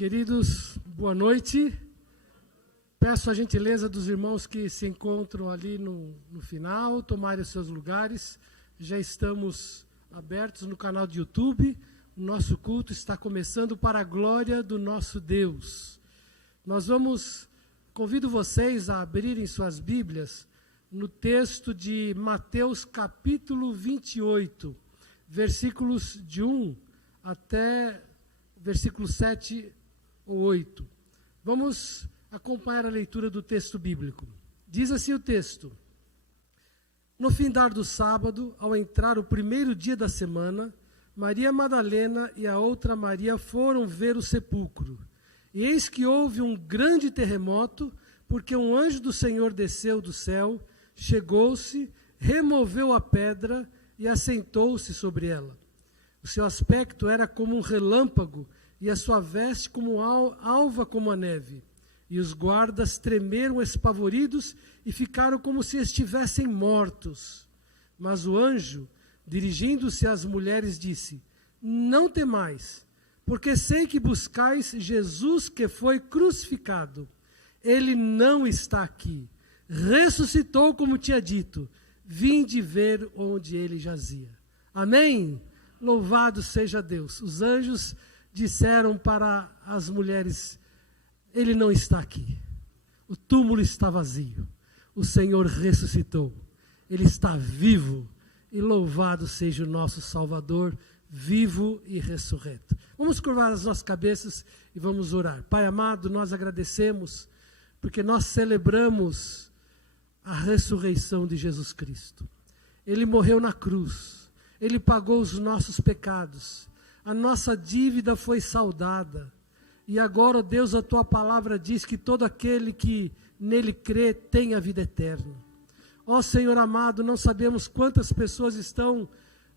Queridos, boa noite. Peço a gentileza dos irmãos que se encontram ali no final, tomarem os seus lugares. Já estamos abertos no canal de YouTube. O nosso culto está começando para a glória do nosso Deus. Convido vocês a abrirem suas Bíblias no texto de Mateus capítulo 28, versículos de 1 até versículo 7 ou 8. Vamos acompanhar a leitura do texto bíblico. Diz assim o texto: No findar do sábado, ao entrar o primeiro dia da semana, Maria Madalena e a outra Maria foram ver o sepulcro. E eis que houve um grande terremoto, porque um anjo do Senhor desceu do céu, chegou-se, removeu a pedra e assentou-se sobre ela. O seu aspecto era como um relâmpago, e a sua veste como alva como a neve. E os guardas tremeram espavoridos e ficaram como se estivessem mortos. Mas o anjo, dirigindo-se às mulheres, disse: Não temais, porque sei que buscais Jesus que foi crucificado. Ele não está aqui. Ressuscitou como tinha dito. Vinde ver onde ele jazia. Amém? Louvado seja Deus. Os anjos disseram para as mulheres: Ele não está aqui. O túmulo está vazio. O Senhor ressuscitou. Ele está vivo. E louvado seja o nosso Salvador, vivo e ressurreto. Vamos curvar as nossas cabeças e vamos orar. Pai amado, nós agradecemos porque nós celebramos a ressurreição de Jesus Cristo. Ele morreu na cruz. Ele pagou os nossos pecados. A nossa dívida foi saldada. E agora, ó Deus, a Tua palavra diz que todo aquele que nele crê tem a vida eterna. Ó Senhor amado, não sabemos quantas pessoas estão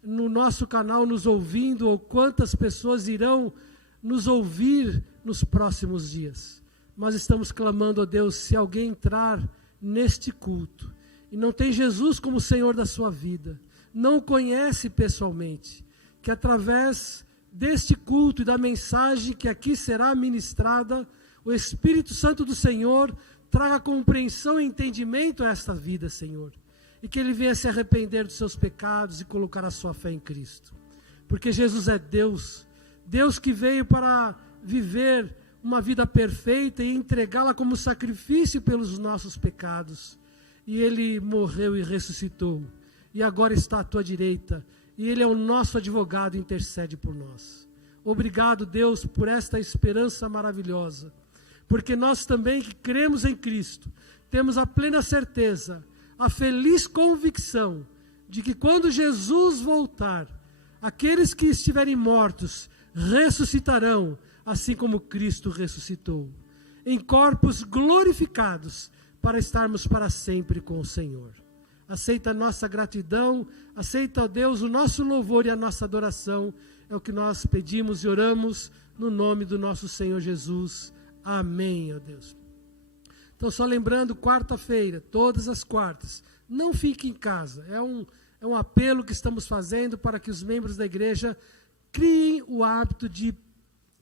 no nosso canal nos ouvindo, ou quantas pessoas irão nos ouvir nos próximos dias. Mas estamos clamando, ó Deus, se alguém entrar neste culto e não tem Jesus como Senhor da sua vida, não o conhece pessoalmente, que através deste culto e da mensagem que aqui será ministrada, o Espírito Santo do Senhor traga compreensão e entendimento a esta vida, Senhor. E que ele venha se arrepender dos seus pecados e colocar a sua fé em Cristo. Porque Jesus é Deus, Deus que veio para viver uma vida perfeita e entregá-la como sacrifício pelos nossos pecados. E ele morreu e ressuscitou. E agora está à tua direita. E Ele é o nosso advogado e intercede por nós. Obrigado, Deus, por esta esperança maravilhosa. Porque nós também que cremos em Cristo, temos a plena certeza, a feliz convicção de que quando Jesus voltar, aqueles que estiverem mortos ressuscitarão, assim como Cristo ressuscitou, em corpos glorificados, para estarmos para sempre com o Senhor. Aceita a nossa gratidão, aceita, ó Deus, o nosso louvor e a nossa adoração. É o que nós pedimos e oramos no nome do nosso Senhor Jesus. Amém, ó Deus. Então, só lembrando, quarta-feira, todas as quartas, não fique em casa. É um apelo que estamos fazendo para que os membros da igreja criem o hábito de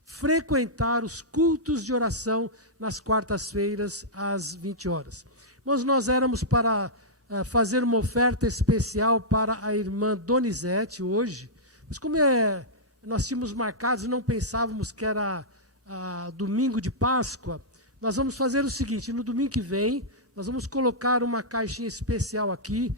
frequentar os cultos de oração nas quartas-feiras às 20 horas. Mas nós éramos para fazer uma oferta especial para a irmã Donizete hoje, mas como nós tínhamos marcados e não pensávamos que era domingo de Páscoa, nós vamos fazer o seguinte: no domingo que vem, nós vamos colocar uma caixinha especial aqui,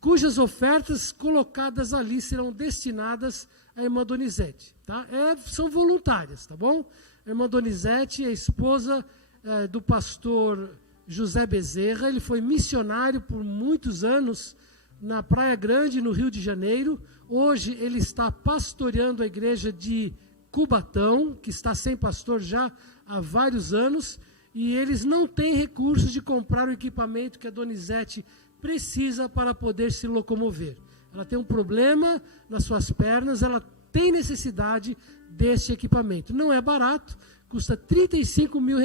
cujas ofertas colocadas ali serão destinadas à irmã Donizete, tá? São voluntárias, tá bom? A irmã Donizete é esposa do pastor José Bezerra. Ele foi missionário por muitos anos na Praia Grande, no Rio de Janeiro. Hoje ele está pastoreando a igreja de Cubatão, que está sem pastor já há vários anos, e eles não têm recursos de comprar o equipamento que a Donizete precisa para poder se locomover. Ela tem um problema nas suas pernas, ela tem necessidade desse equipamento. Não é barato, custa R$35 mil.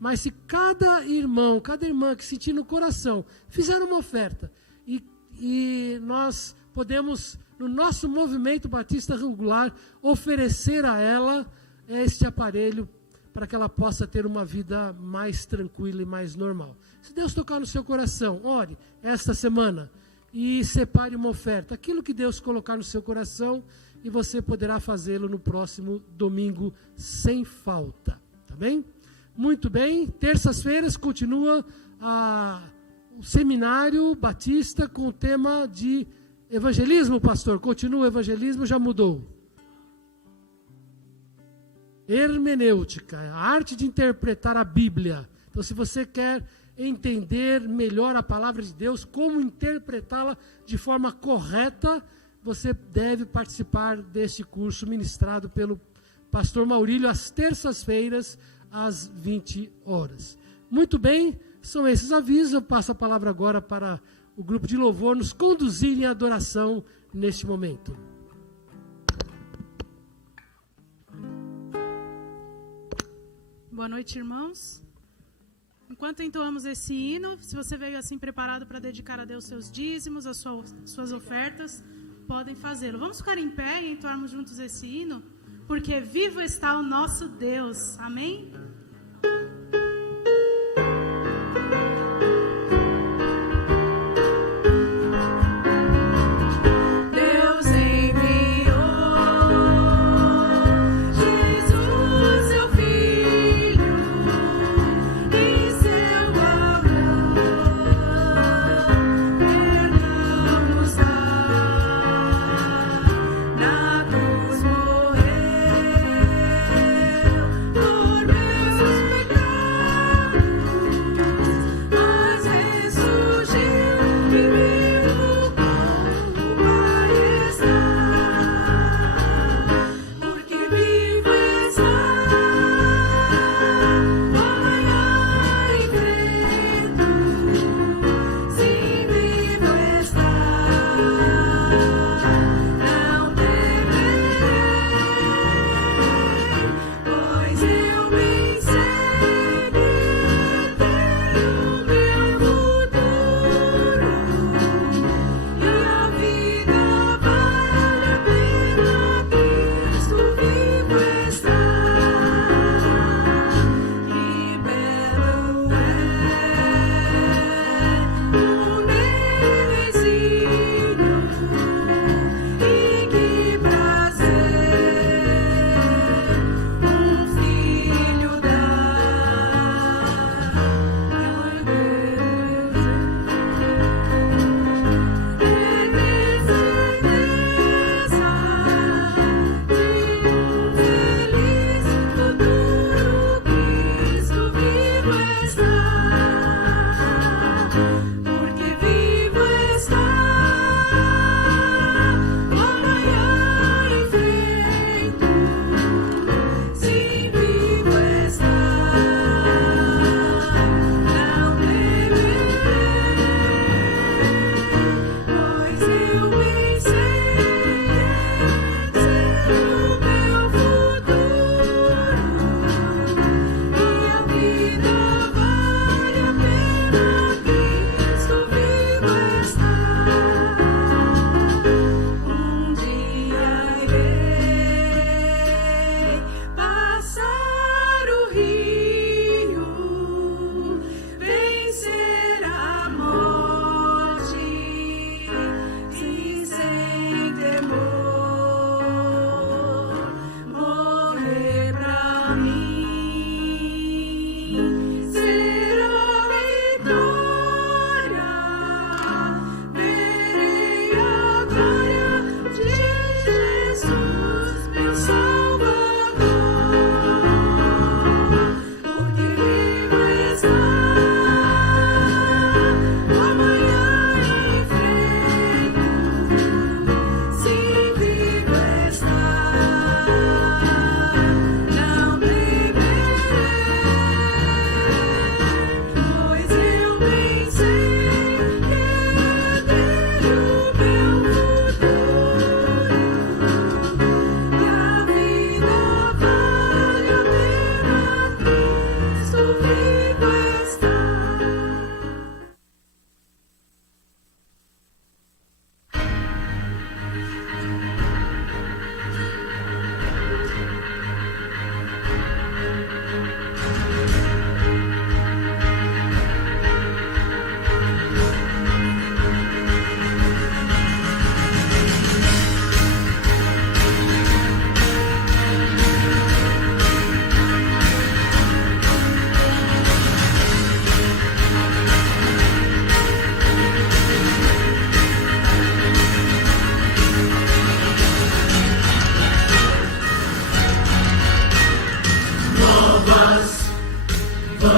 Mas se cada irmão, cada irmã que sentir no coração fizer uma oferta, e nós podemos, no nosso movimento Batista Regular, oferecer a ela este aparelho para que ela possa ter uma vida mais tranquila e mais normal. Se Deus tocar no seu coração, ore esta semana e separe uma oferta, aquilo que Deus colocar no seu coração, e você poderá fazê-lo no próximo domingo sem falta, tá bem? Muito bem, terças-feiras continua o seminário batista com o tema de evangelismo, pastor. Continua o evangelismo, já mudou. Hermenêutica, a arte de interpretar a Bíblia. Então, se você quer entender melhor a palavra de Deus, como interpretá-la de forma correta, você deve participar deste curso ministrado pelo pastor Maurílio às terças-feiras, às 20 horas. Muito bem, são esses avisos. Eu passo a palavra agora para o grupo de louvor nos conduzir em adoração neste momento. Boa noite, irmãos. Enquanto entoamos esse hino, se você veio assim preparado para dedicar a Deus seus dízimos, as suas ofertas, podem fazê-lo. Vamos ficar em pé e entoarmos juntos esse hino, porque vivo está o nosso Deus. Amém? Não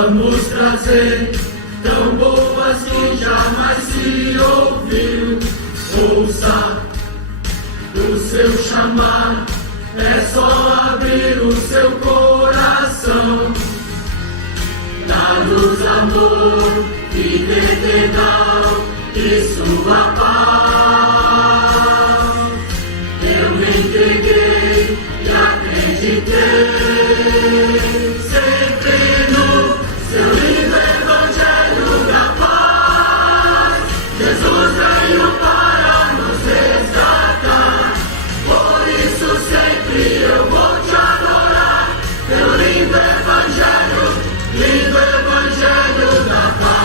vamos trazer tão boas que jamais se ouviu. Ouça o seu chamar, é só abrir o seu coração. Dá-nos amor, vida eternal e sua paz. Eu me entreguei e acreditei, sempre no seu lindo evangelho da paz. Jesus veio para nos resgatar, por isso sempre eu vou te adorar. Pelo lindo evangelho da paz.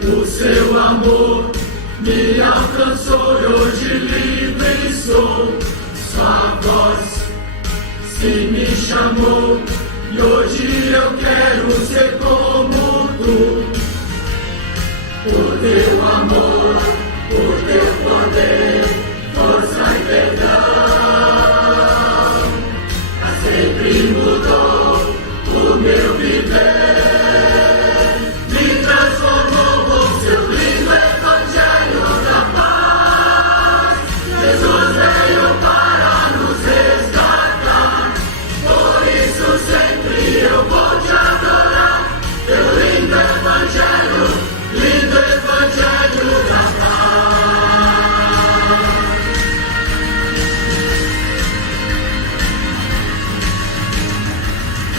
Com o seu amor me alcançou e hoje livre sou. Sua voz se me chamou e hoje eu quero ser como tu. Por teu amor, por teu poder, força e perdão, pra sempre mudou o meu viver. Me transformou com seu lindo evangelho da paz. Jesus veio para nos resgatar, por isso sempre eu vou te adorar. Teu lindo evangelho da paz.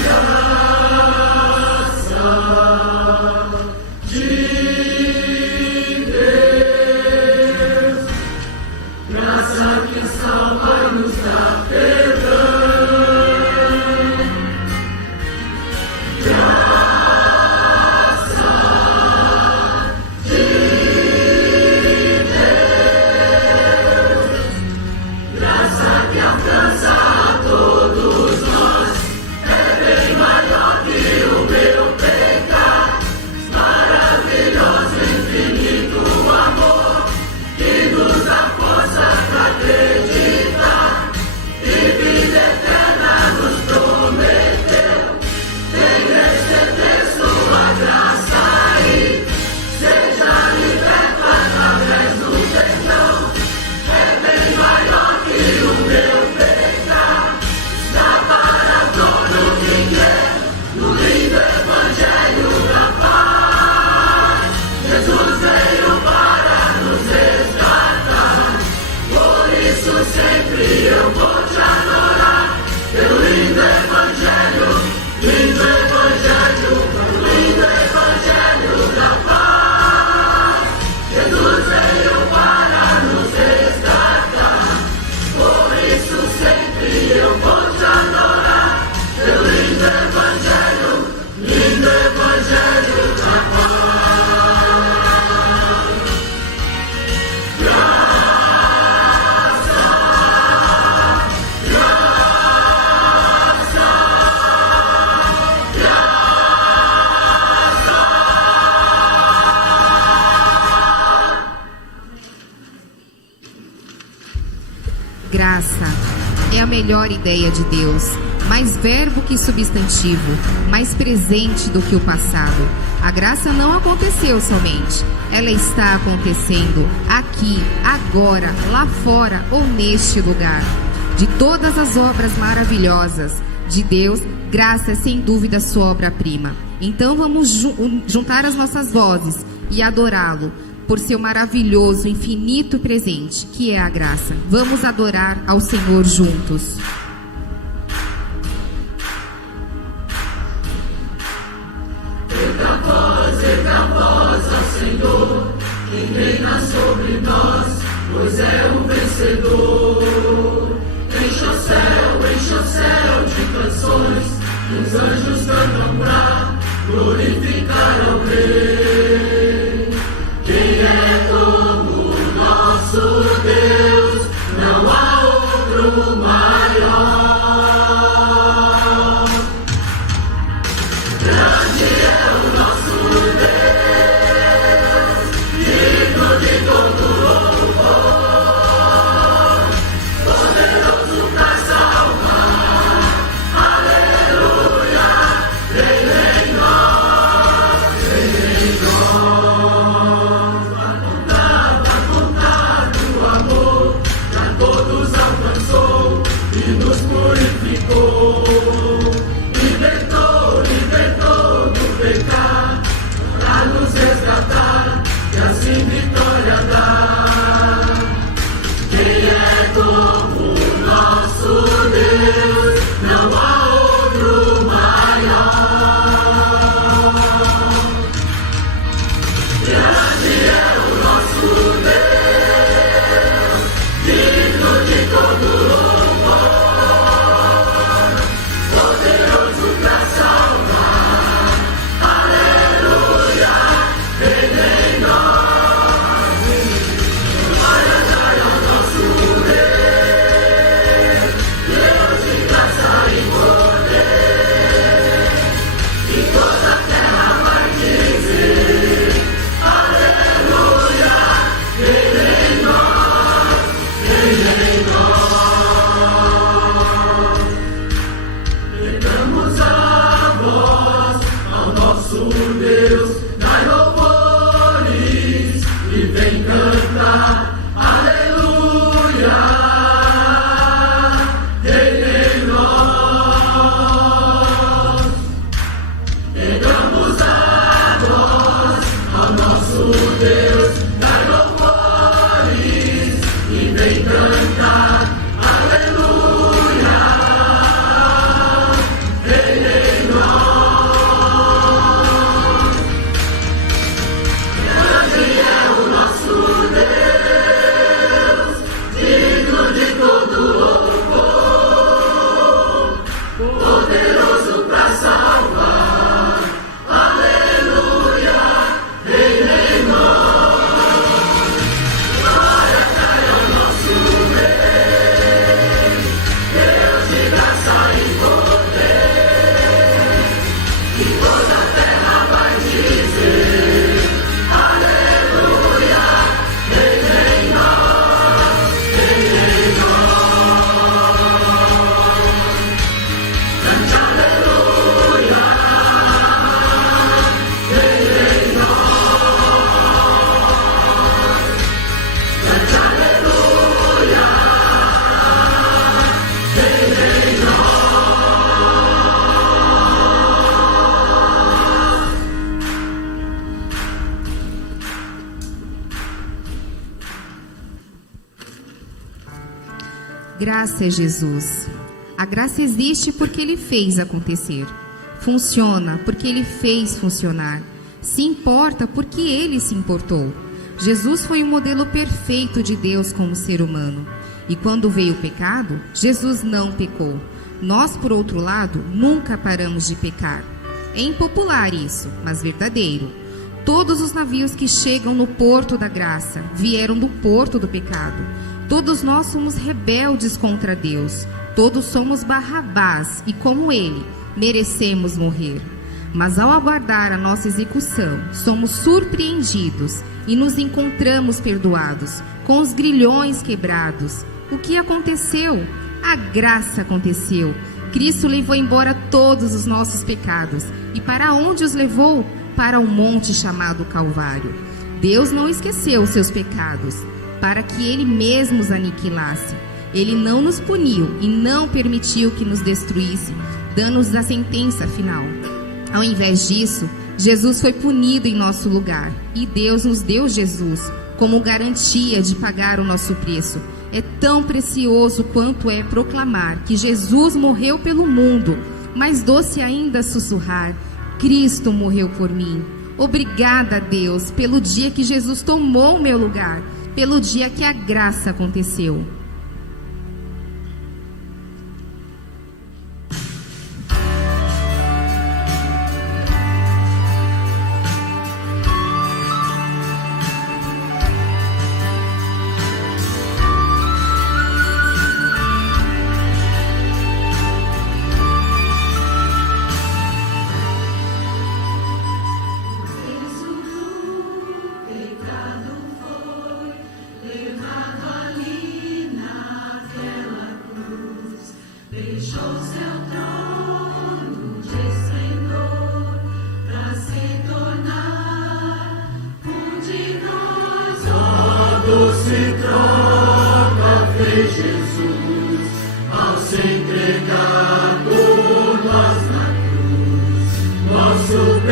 Graça de Deus, graça que salva e nos dá perdão. Sempre eu vou te adorar, pelo lindo evangelho da paz. Jesus veio para nos resgatar, por isso sempre eu vou te adorar, pelo lindo evangelho da paz. Graça é a melhor ideia de Deus, mais verbo que substantivo, mais presente do que o passado. A graça não aconteceu somente, ela está acontecendo aqui, agora, lá fora ou neste lugar. De todas as obras maravilhosas de Deus, graça é sem dúvida sua obra-prima. Então vamos juntar as nossas vozes e adorá-lo por seu maravilhoso, infinito presente, que é a graça. Vamos adorar ao Senhor juntos. Erga a voz ao Senhor, quem reina sobre nós, pois é o vencedor. Enche o céu de canções, os anjos cantam pra glorificar ao Rei. Quem é como o nosso Deus? Não há outro maior. Grande é o nosso Deus, digno de todo louvor. Graça é Jesus. A graça existe porque Ele fez acontecer. Funciona porque Ele fez funcionar. Se importa porque Ele se importou. Jesus foi o modelo perfeito de Deus como ser humano. E quando veio o pecado, Jesus não pecou. Nós, por outro lado, nunca paramos de pecar. É impopular isso, mas verdadeiro. Todos os navios que chegam no porto da graça vieram do porto do pecado. Todos nós somos rebeldes contra Deus. Todos somos Barrabás e, como ele, merecemos morrer. Mas ao aguardar a nossa execução, somos surpreendidos e nos encontramos perdoados, com os grilhões quebrados. O que aconteceu? A graça aconteceu. Cristo levou embora todos os nossos pecados. E para onde os levou? Para um monte chamado Calvário. Deus não esqueceu os seus pecados, para que Ele mesmo os aniquilasse. Ele não nos puniu e não permitiu que nos destruísse, dando-nos a sentença final. Ao invés disso, Jesus foi punido em nosso lugar, e Deus nos deu Jesus como garantia de pagar o nosso preço. É tão precioso quanto é proclamar que Jesus morreu pelo mundo, mais doce ainda sussurrar: Cristo morreu por mim. Obrigada, Deus, pelo dia que Jesus tomou o meu lugar, pelo dia que a graça aconteceu. Nosso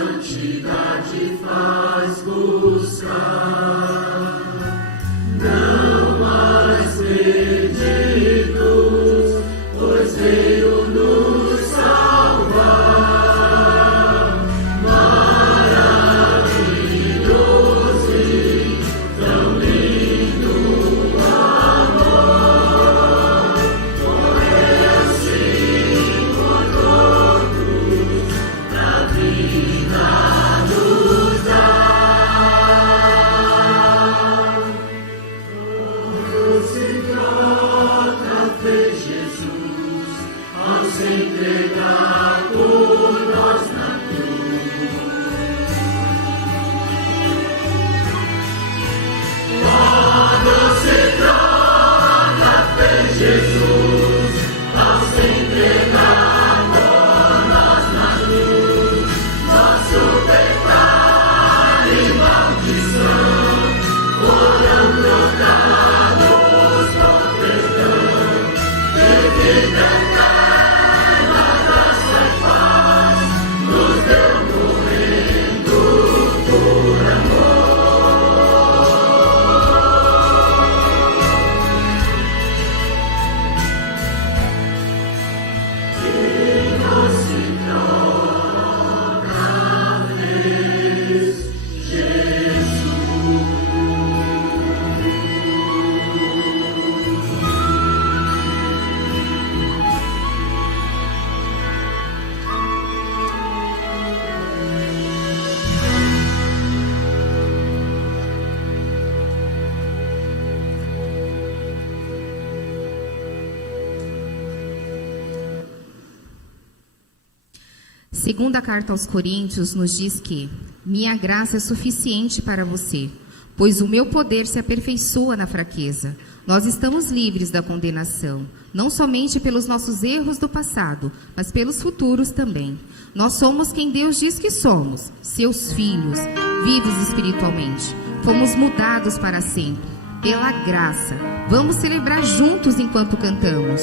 santidade faz buscar, não mais perdidos, pois veio nos salvar. Maravilhoso e tão lindo amor, morreu assim por todos, pra vida nos dar. Todos em troca fez Jesus, ao se entregar por nós na Jesus, ao se entregar por nós na cruz, nosso pecado e maldição foram trocados por perdão. Teve tanta graça e paz, nos deu morrendo por amor. Segunda carta aos Coríntios nos diz que minha graça é suficiente para você, pois o meu poder se aperfeiçoa na fraqueza. Nós estamos livres da condenação, não somente pelos nossos erros do passado, mas pelos futuros também. Nós somos quem Deus diz que somos, seus filhos, vivos espiritualmente. Fomos mudados para sempre, pela graça. Vamos celebrar juntos enquanto cantamos.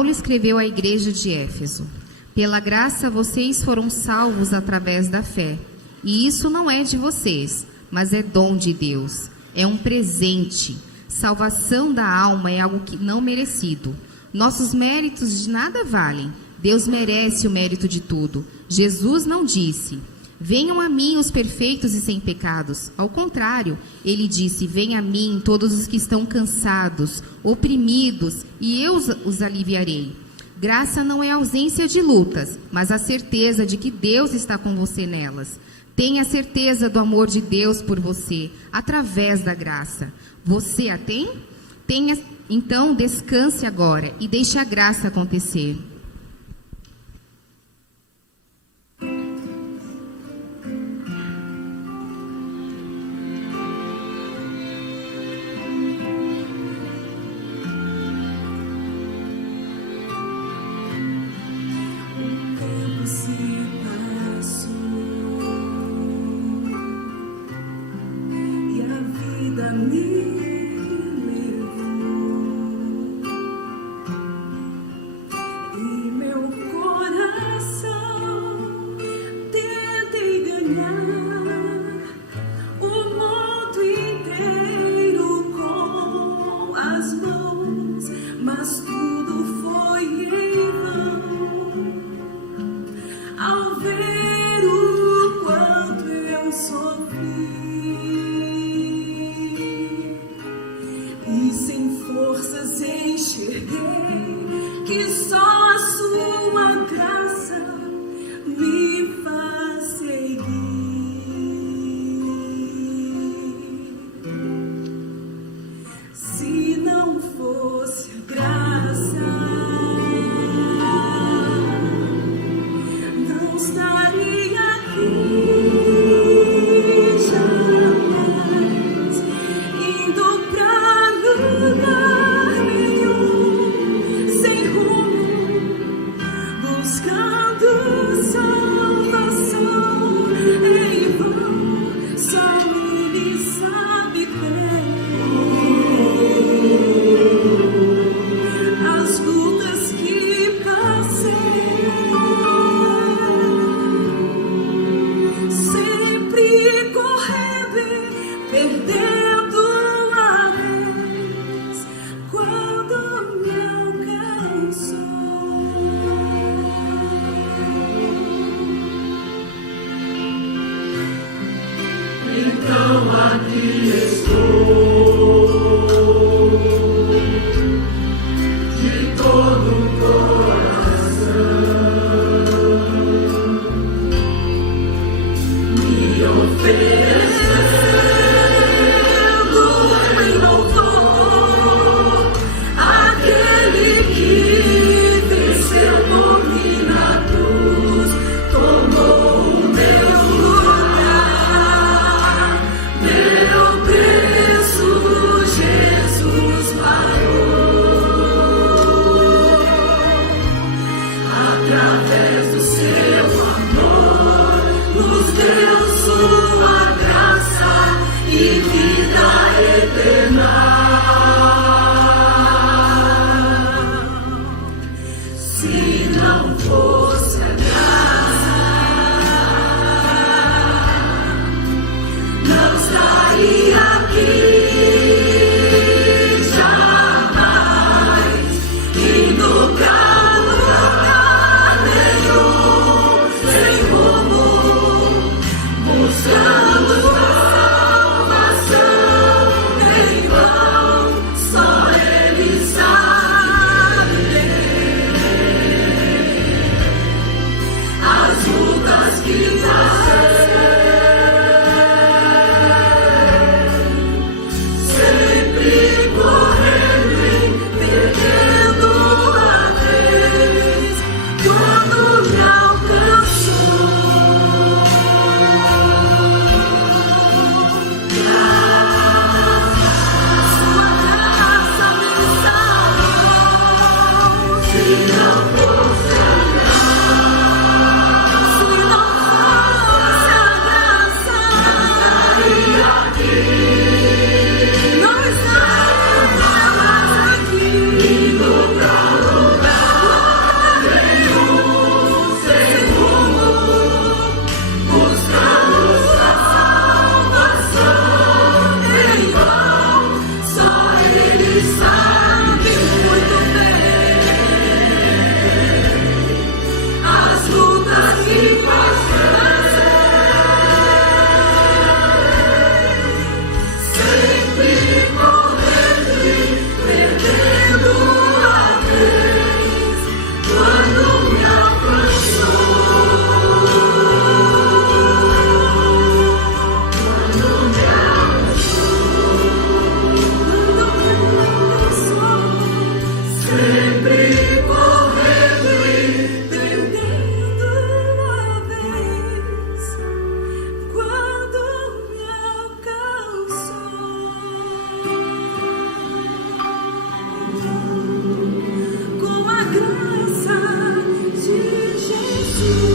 Paulo escreveu à igreja de Éfeso: pela graça vocês foram salvos através da fé. E isso não é de vocês, mas é dom de Deus. É um presente. Salvação da alma é algo que não merecido. Nossos méritos de nada valem. Deus merece o mérito de tudo. Jesus não disse: venham a mim os perfeitos e sem pecados. Ao contrário, ele disse: venham a mim todos os que estão cansados, oprimidos, e eu os aliviarei. Graça não é ausência de lutas, mas a certeza de que Deus está com você nelas. Tenha certeza do amor de Deus por você, através da graça. Você a tem? Então descanse agora e deixe a graça acontecer. E que só a sua graça me faz seguir. Se não fosse a graça, não estaria aqui jamais, indo pra lugar nenhum, sem rumo, buscando salvação em vão. Só Ele sabe bem as lutas que passei, sempre correndo e perdendo a vez quando me alcançou. Então aqui estou, de todo o coração, me oferecendo em louvor àquele que venceu por mim na cruz, tomou o meu lugar, meu preço Jesus pagou. Através do seu amor, nos deu sua graça e vida eterna. Se não fosse a graça, não estaria aqui jamais, indo pra lugar nenhum, sem rumo, buscando salvação em vão. Só Ele sabe as lutas que passei, sempre correndo e perdendo a vez quando me alcançou. Sua graça me salvou. Se não fosse a graça, estaria aqui, não estaria mais aqui, indo pra lugar nenhum, sem rumo, buscando salvação em vão. Só Ele sabe muito bem as lutas que passei, sempre correndo e perdendo a vez quando me alcançou. Quando me alcançou, sempre correndo e perdendo a vez quando me alcançou. Com a graça de Jesus.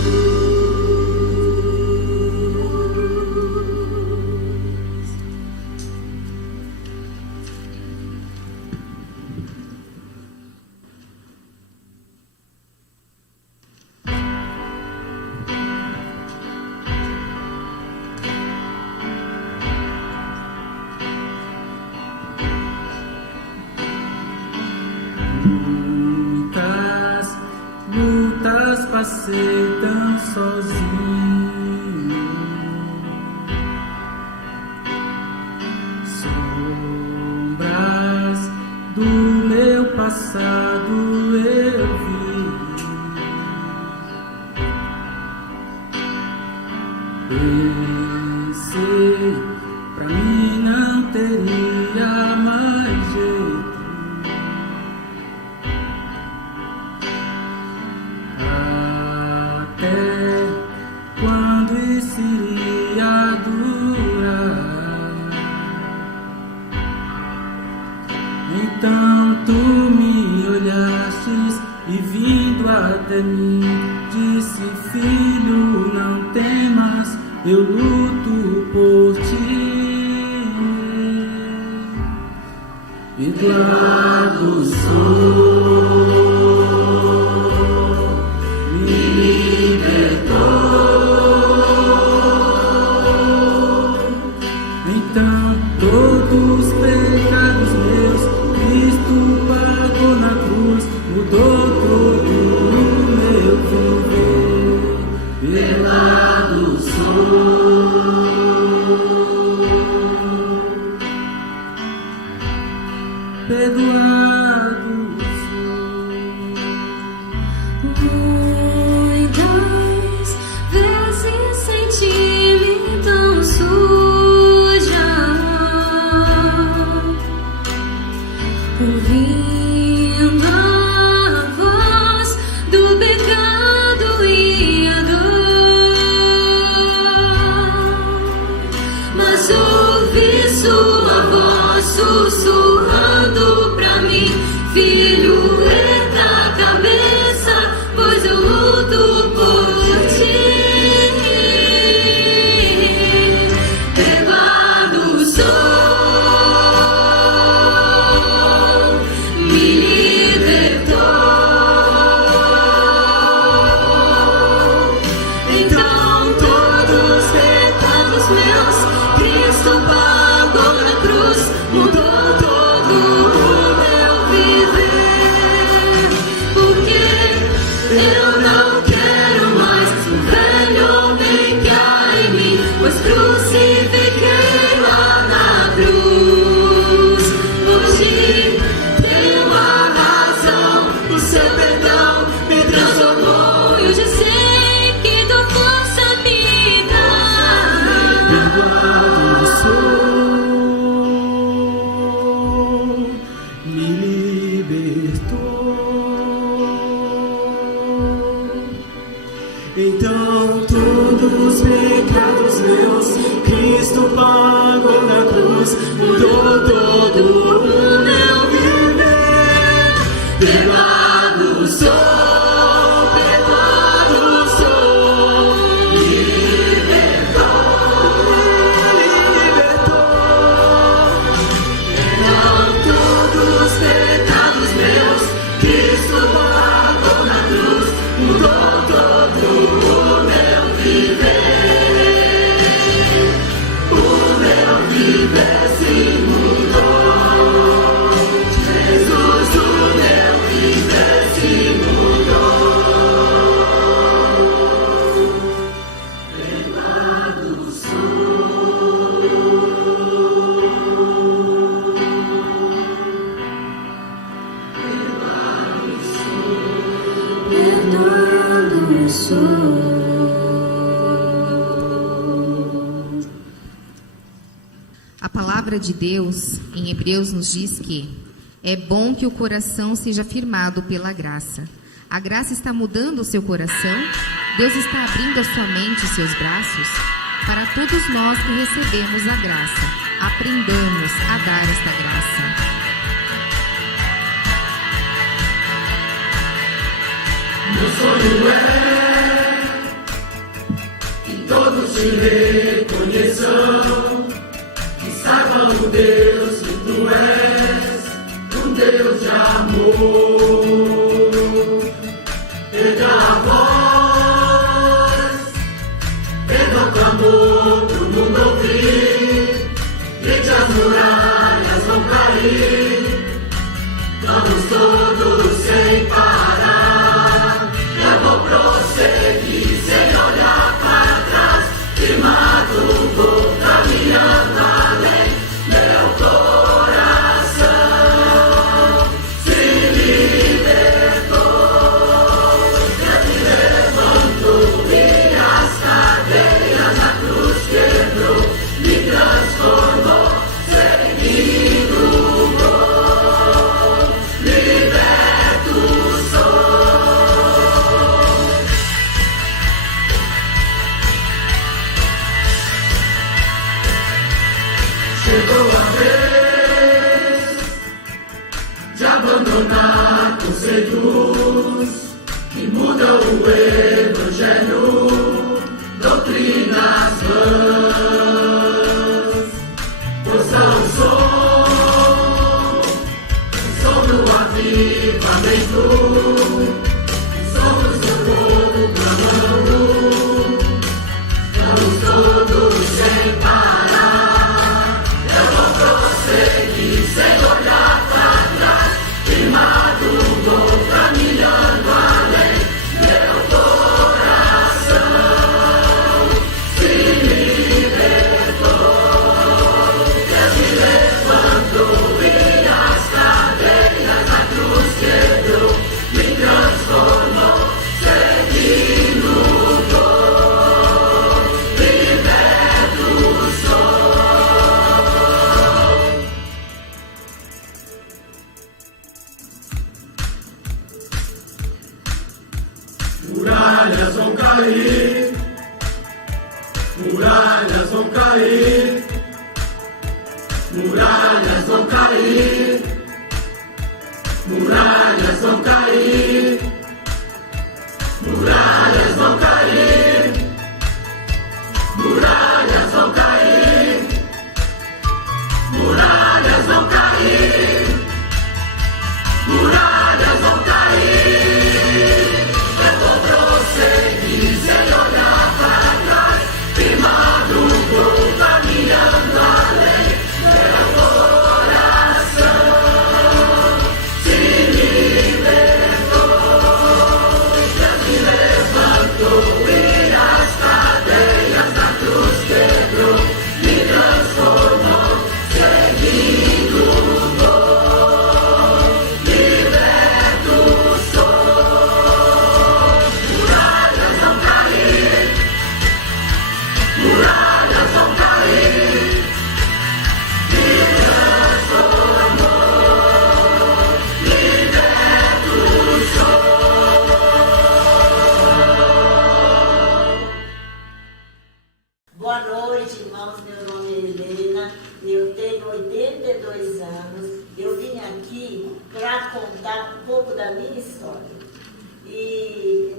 Muitas lutas passei tão sozinho, sombras do meu passado eu vindo até mim, disse: filho, não temas, eu luto por ti. Perdoado sou, me libertou. Então todos os pecados meus Cristo pagou na cruz, mudou todo o meu viver. Perdoado sou. Perdoado Muitas vezes senti-me tão suja, ouvindo a voz do pecado e a dor, mas ouvi sua voz sussurrando pra mim: filho, erga a cabeça, pois eu luto por ti. Perdoado sou, me libertou. Então todos os pecados meus Cristo pagou na cruz, mudou todo o meu viver. Porque eu não quero mais o velho homem que há em mim, pois crucifiquei lá na cruz. Hoje tenho a razão, o seu perdão me transformou e hoje sei que dou força à vida. Perdoado sou, me libertou. Então todos os pecados meus Cristo pagou na cruz, mudou todo o meu viver. Perdoado sou, perdoado sou, me libertou, me libertou. Então todos os pecados meus Cristo pagou na cruz, mudou todo o meu viver. O meu viver se mudou. Jesus, o meu viver se mudou. Perdoado sou. Perdoado sou. A palavra de Deus em Hebreus nos diz que é bom que o coração seja firmado pela graça. A graça está mudando o seu coração. Deus está abrindo a sua mente e seus braços para todos nós que recebemos a graça. Aprendamos a dar esta graça. Meu sonho é que todos te reconheçam, que saibam o Deus que tu és, um Deus de amor. Erga a voz, erga o clamor pro mundo ouvir, grite as muralhas vão cair, vamos todos sem parar. Eu vou prosseguir sem olhar para trás, firmado vou caminhando além. Meu coração se libertou, já te Muralhas vão cair, muralhas vão cair, muralhas vão cair, muralhas vão cair, muralhas vão cair, muralhas vão cair, muralhas vão cair, muralhas vão cair. Eu vou prosseguir sem olhar para trás, firmado vou caminhando além. Meu coração se libertou, Deus me levantou e as cadeias da cruz quebrou, me transformou, seguindo vou, liberto sou. Muralhas vão cair, muralhas vão cair, me transformou, liberto sou. Boa noite, irmãos. Meu nome é Helena, eu tenho 82 anos. Eu vim aqui para contar um pouco da minha história. E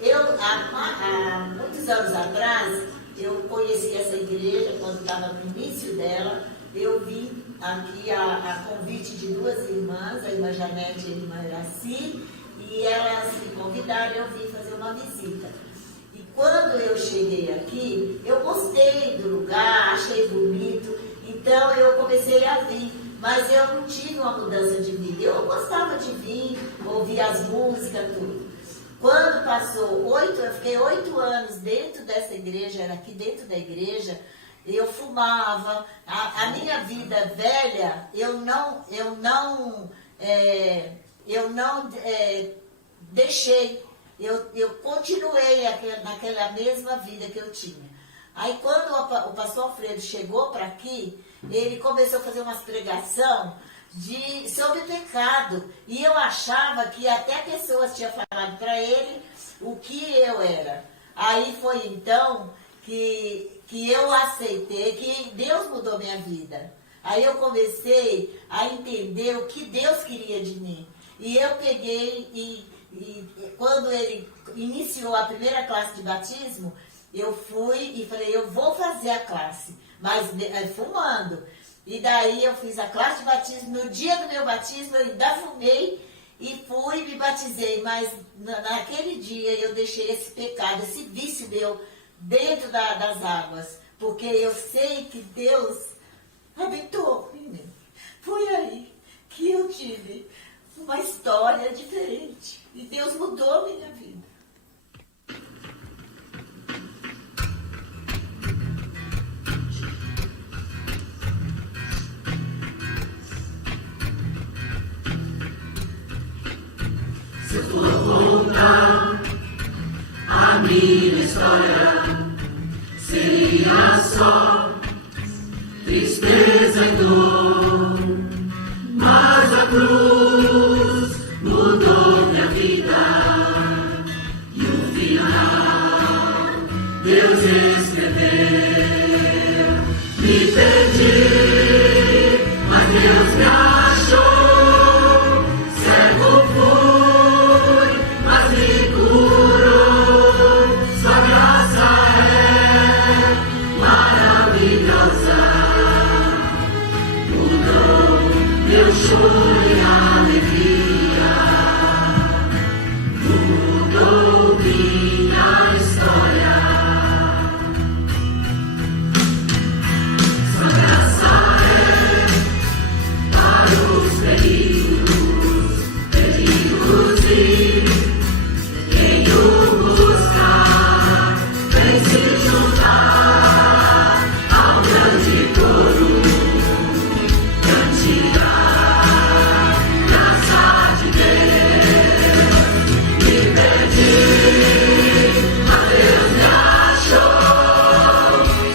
eu, há muitos anos atrás, eu conheci essa igreja quando estava no início dela. Eu vim aqui a convite de duas irmãs, a irmã Janete e a irmã Iraci, e elas me convidaram, eu vim fazer uma visita. E quando eu cheguei aqui, eu gostei do lugar, achei bonito, então eu comecei a vir, mas eu não tive uma mudança de vida. Eu gostava de vir, ouvir as músicas, tudo. Quando passou eu fiquei 8 anos dentro dessa igreja, era aqui dentro da igreja, eu fumava, a minha vida velha, eu não deixei. Eu continuei naquela mesma vida que eu tinha. Aí quando o pastor Alfredo chegou para aqui, ele começou a fazer umas pregação sobre pecado. E eu achava que até pessoas tinham falado para ele o que eu era. Aí foi então que eu aceitei, que Deus mudou minha vida. Aí eu comecei a entender o que Deus queria de mim. E eu peguei e quando ele iniciou a primeira classe de batismo, eu fui e falei, eu vou fazer a classe, mas fumando. E daí eu fiz a classe de batismo. No dia do meu batismo eu ainda fumei e fui e me batizei. Mas naquele dia eu deixei esse pecado, esse vício meu dentro das águas. Porque eu sei que Deus habitou em mim. Foi aí que eu tive uma história diferente. E Deus mudou a minha vida. Se eu for contar a minha história, seria só tristeza e dor. Mas a cruz mudou minha vida. E o final Deus escreveu. Me perdi, mas Deus me achou. Cego fui, mas me curou. Sua graça é maravilhosa. Mudou meu choro e alegria. Mudou minha história. Sua graça é para os perigos e quem o buscar vem se juntar ao grande coro. Cantigar graça de Deus. Me perdi, mas Deus me achou.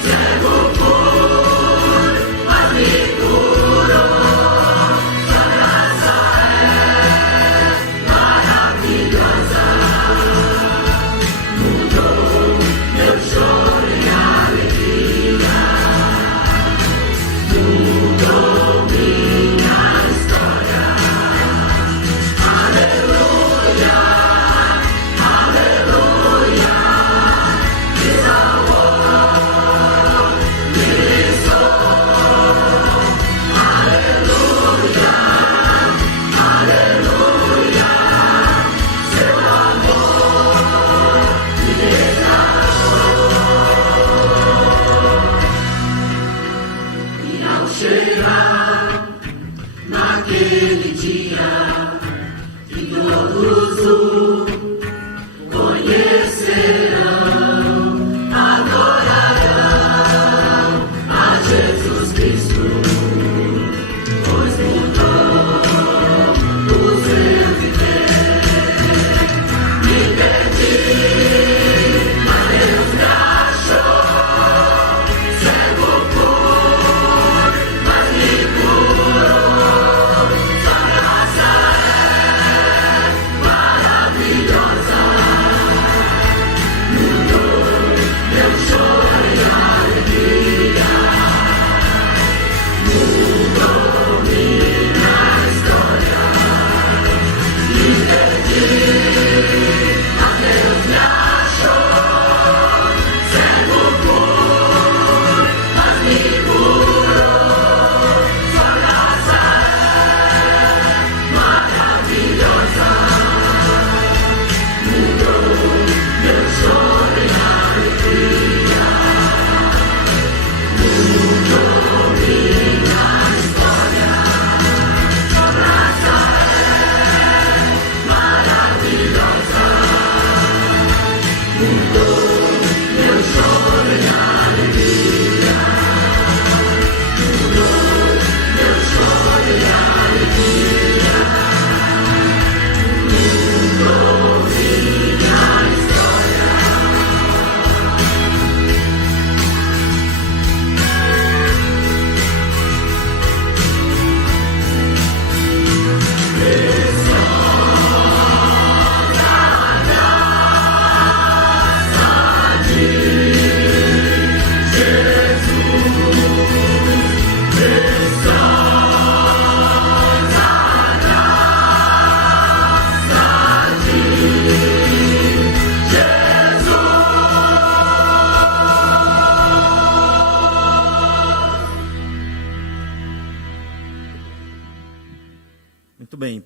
Cego fui, mas me curou. Sua graça é maravilhosa.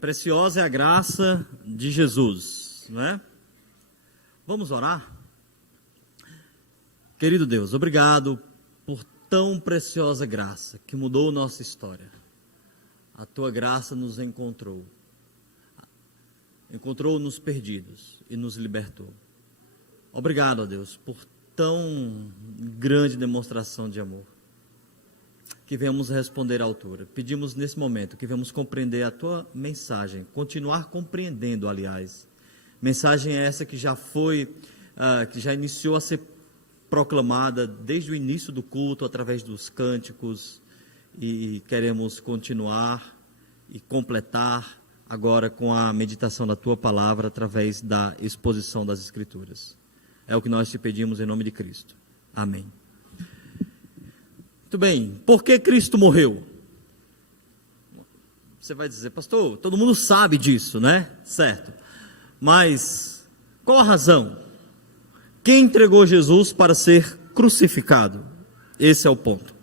preciosa é a graça de Jesus, não é? Vamos orar? Querido Deus, obrigado por tão preciosa graça que mudou nossa história. A tua graça nos encontrou nos perdidos e nos libertou. Obrigado, ó Deus, por tão grande demonstração de amor. Que venhamos responder à altura. Pedimos nesse momento que venhamos compreender a tua mensagem, continuar compreendendo, aliás. Mensagem essa que já que já iniciou a ser proclamada desde o início do culto, através dos cânticos, e queremos continuar e completar agora com a meditação da tua palavra, através da exposição das Escrituras. É o que nós te pedimos em nome de Cristo. Amém. Muito bem, por que Cristo morreu? Você vai dizer, pastor, todo mundo sabe disso, né? Certo. Mas qual a razão? Quem entregou Jesus para ser crucificado? Esse é o ponto.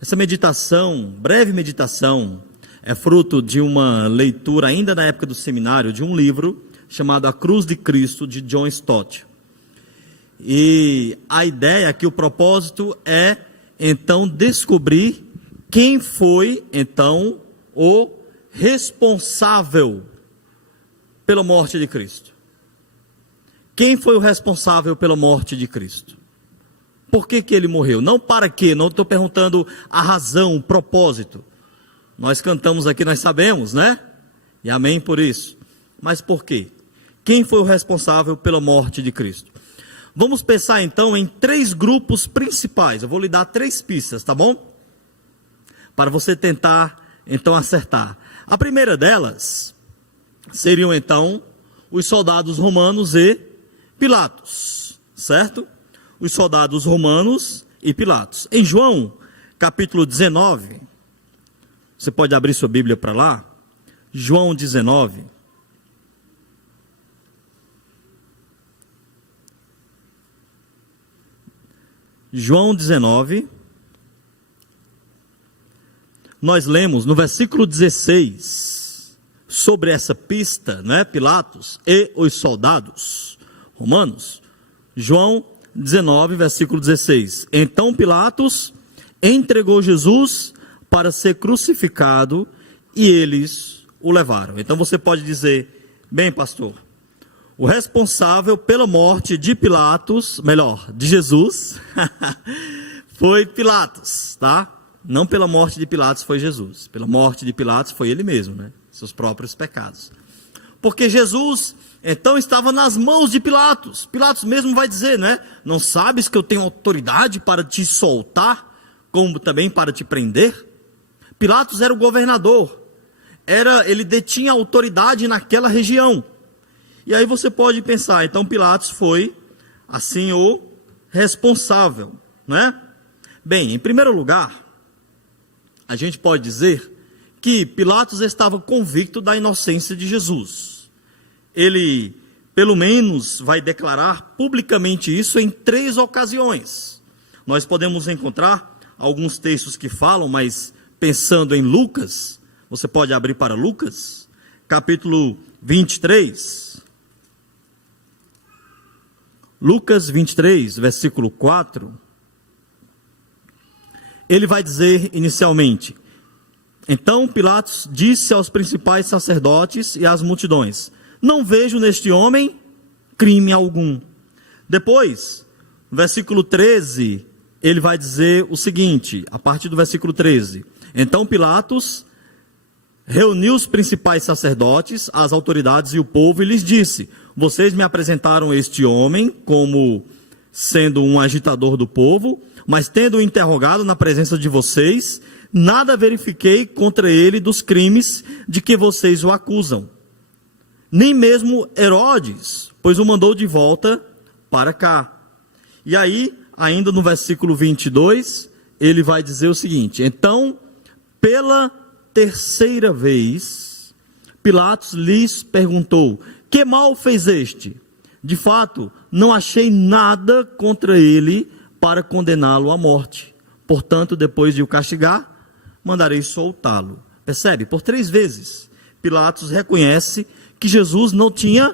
Essa meditação, breve meditação, é fruto de uma leitura ainda na época do seminário, de um livro chamado A Cruz de Cristo, de John Stott. E a ideia aqui, o propósito é então descobrir quem foi então o responsável pela morte de Cristo. Quem foi o responsável pela morte de Cristo? Por que ele morreu? Não para quê, não estou perguntando a razão, o propósito. Nós cantamos aqui, nós sabemos, né? E amém por isso. Mas por quê? Quem foi o responsável pela morte de Cristo? Vamos pensar então em 3 grupos principais. Eu vou lhe dar 3 pistas, tá bom? Para você tentar então acertar. A primeira delas seriam então os soldados romanos e Pilatos, certo? Os soldados romanos e Pilatos. Em João, capítulo 19, você pode abrir sua Bíblia para lá. João 19. João 19, nós lemos no versículo 16, sobre essa pista, né, Pilatos e os soldados romanos. João 19, versículo 16. Então Pilatos entregou Jesus para ser crucificado e eles o levaram. Então você pode dizer, bem pastor, o responsável pela morte de Pilatos, melhor, de Jesus, foi Pilatos, tá? Não pela morte de Pilatos foi Jesus, pela morte de Pilatos foi ele mesmo, né? Seus próprios pecados. Porque Jesus, então, estava nas mãos de Pilatos. Pilatos mesmo vai dizer, né? Não sabes que eu tenho autoridade para te soltar, como também para te prender? Pilatos era o governador, ele detinha autoridade naquela região. E aí você pode pensar, então Pilatos foi, assim, o responsável, né? Bem, em primeiro lugar, a gente pode dizer que Pilatos estava convicto da inocência de Jesus. Ele, pelo menos, vai declarar publicamente isso em 3 ocasiões. Nós podemos encontrar alguns textos que falam, mas pensando em Lucas, você pode abrir para Lucas, capítulo 23. Lucas 23, versículo 4, ele vai dizer inicialmente, então Pilatos disse aos principais sacerdotes e às multidões, não vejo neste homem crime algum. Depois, versículo 13, ele vai dizer o seguinte, a partir do versículo 13, então Pilatos reuniu os principais sacerdotes, as autoridades e o povo e lhes disse, vocês me apresentaram este homem como sendo um agitador do povo, mas tendo-o interrogado na presença de vocês, nada verifiquei contra ele dos crimes de que vocês o acusam. Nem mesmo Herodes, pois o mandou de volta para cá. E aí, ainda no versículo 22, ele vai dizer o seguinte, então, pela 3ª vez, Pilatos lhes perguntou, que mal fez este? De fato, não achei nada contra ele para condená-lo à morte. Portanto, depois de o castigar, mandarei soltá-lo. Percebe? Por 3 vezes, Pilatos reconhece que Jesus não tinha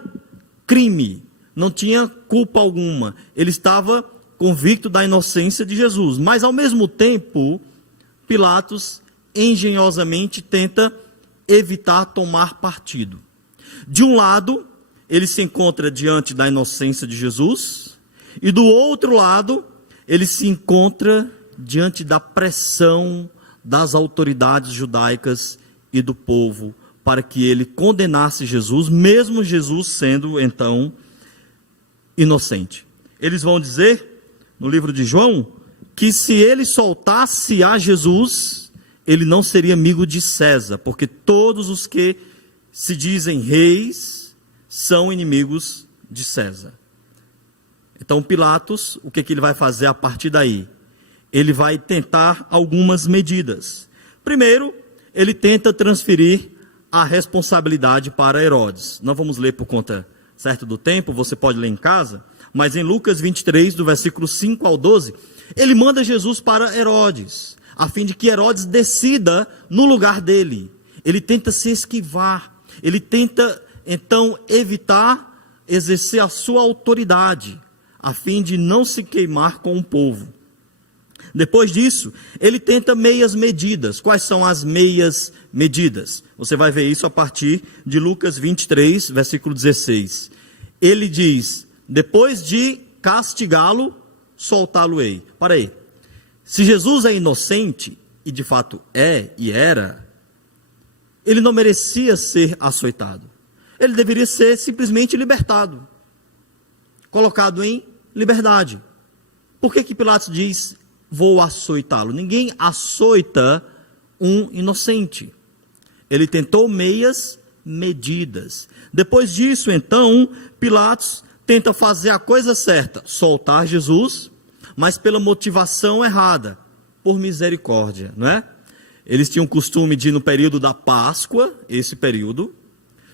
crime, não tinha culpa alguma. Ele estava convicto da inocência de Jesus. Mas, ao mesmo tempo, Pilatos engenhosamente tenta evitar tomar partido. De um lado, ele se encontra diante da inocência de Jesus, e do outro lado, ele se encontra diante da pressão das autoridades judaicas e do povo, para que ele condenasse Jesus, mesmo Jesus sendo, então, inocente. Eles vão dizer, no livro de João, que se ele soltasse a Jesus, ele não seria amigo de César, porque todos os que se dizem reis são inimigos de César. Então Pilatos, o que ele vai fazer a partir daí? Ele vai tentar algumas medidas. Primeiro, ele tenta transferir a responsabilidade para Herodes. Não vamos ler por conta certo do tempo, você pode ler em casa, mas em Lucas 23, do versículo 5 ao 12, ele manda Jesus para Herodes, a fim de que Herodes decida no lugar dele. Ele tenta se esquivar, ele tenta então evitar exercer a sua autoridade, a fim de não se queimar com o povo. Depois disso, ele tenta meias medidas. Quais são as meias medidas? Você vai ver isso a partir de Lucas 23, versículo 16. Ele diz, depois de castigá-lo, soltá-lo-ei. Para aí, se Jesus é inocente, e de fato é e era, ele não merecia ser açoitado. Ele deveria ser simplesmente libertado, colocado em liberdade. Por que Pilatos diz, vou açoitá-lo? Ninguém açoita um inocente. Ele tentou meias medidas. Depois disso, então, Pilatos tenta fazer a coisa certa, soltar Jesus, mas pela motivação errada, por misericórdia, não é? Eles tinham o costume de, no período da Páscoa, esse período,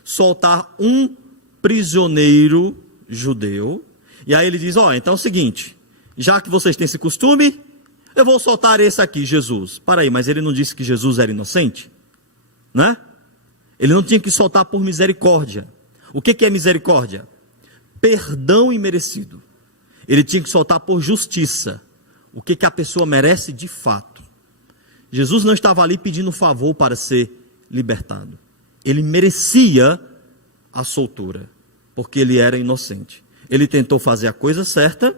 soltar um prisioneiro judeu. E aí ele diz, então é o seguinte, já que vocês têm esse costume, eu vou soltar esse aqui, Jesus. Para aí, mas ele não disse que Jesus era inocente? Né? Ele não tinha que soltar por misericórdia. O que é misericórdia? Perdão imerecido. Ele tinha que soltar por justiça. O que a pessoa merece de fato. Jesus não estava ali pedindo favor para ser libertado. Ele merecia a soltura, porque ele era inocente. Ele tentou fazer a coisa certa,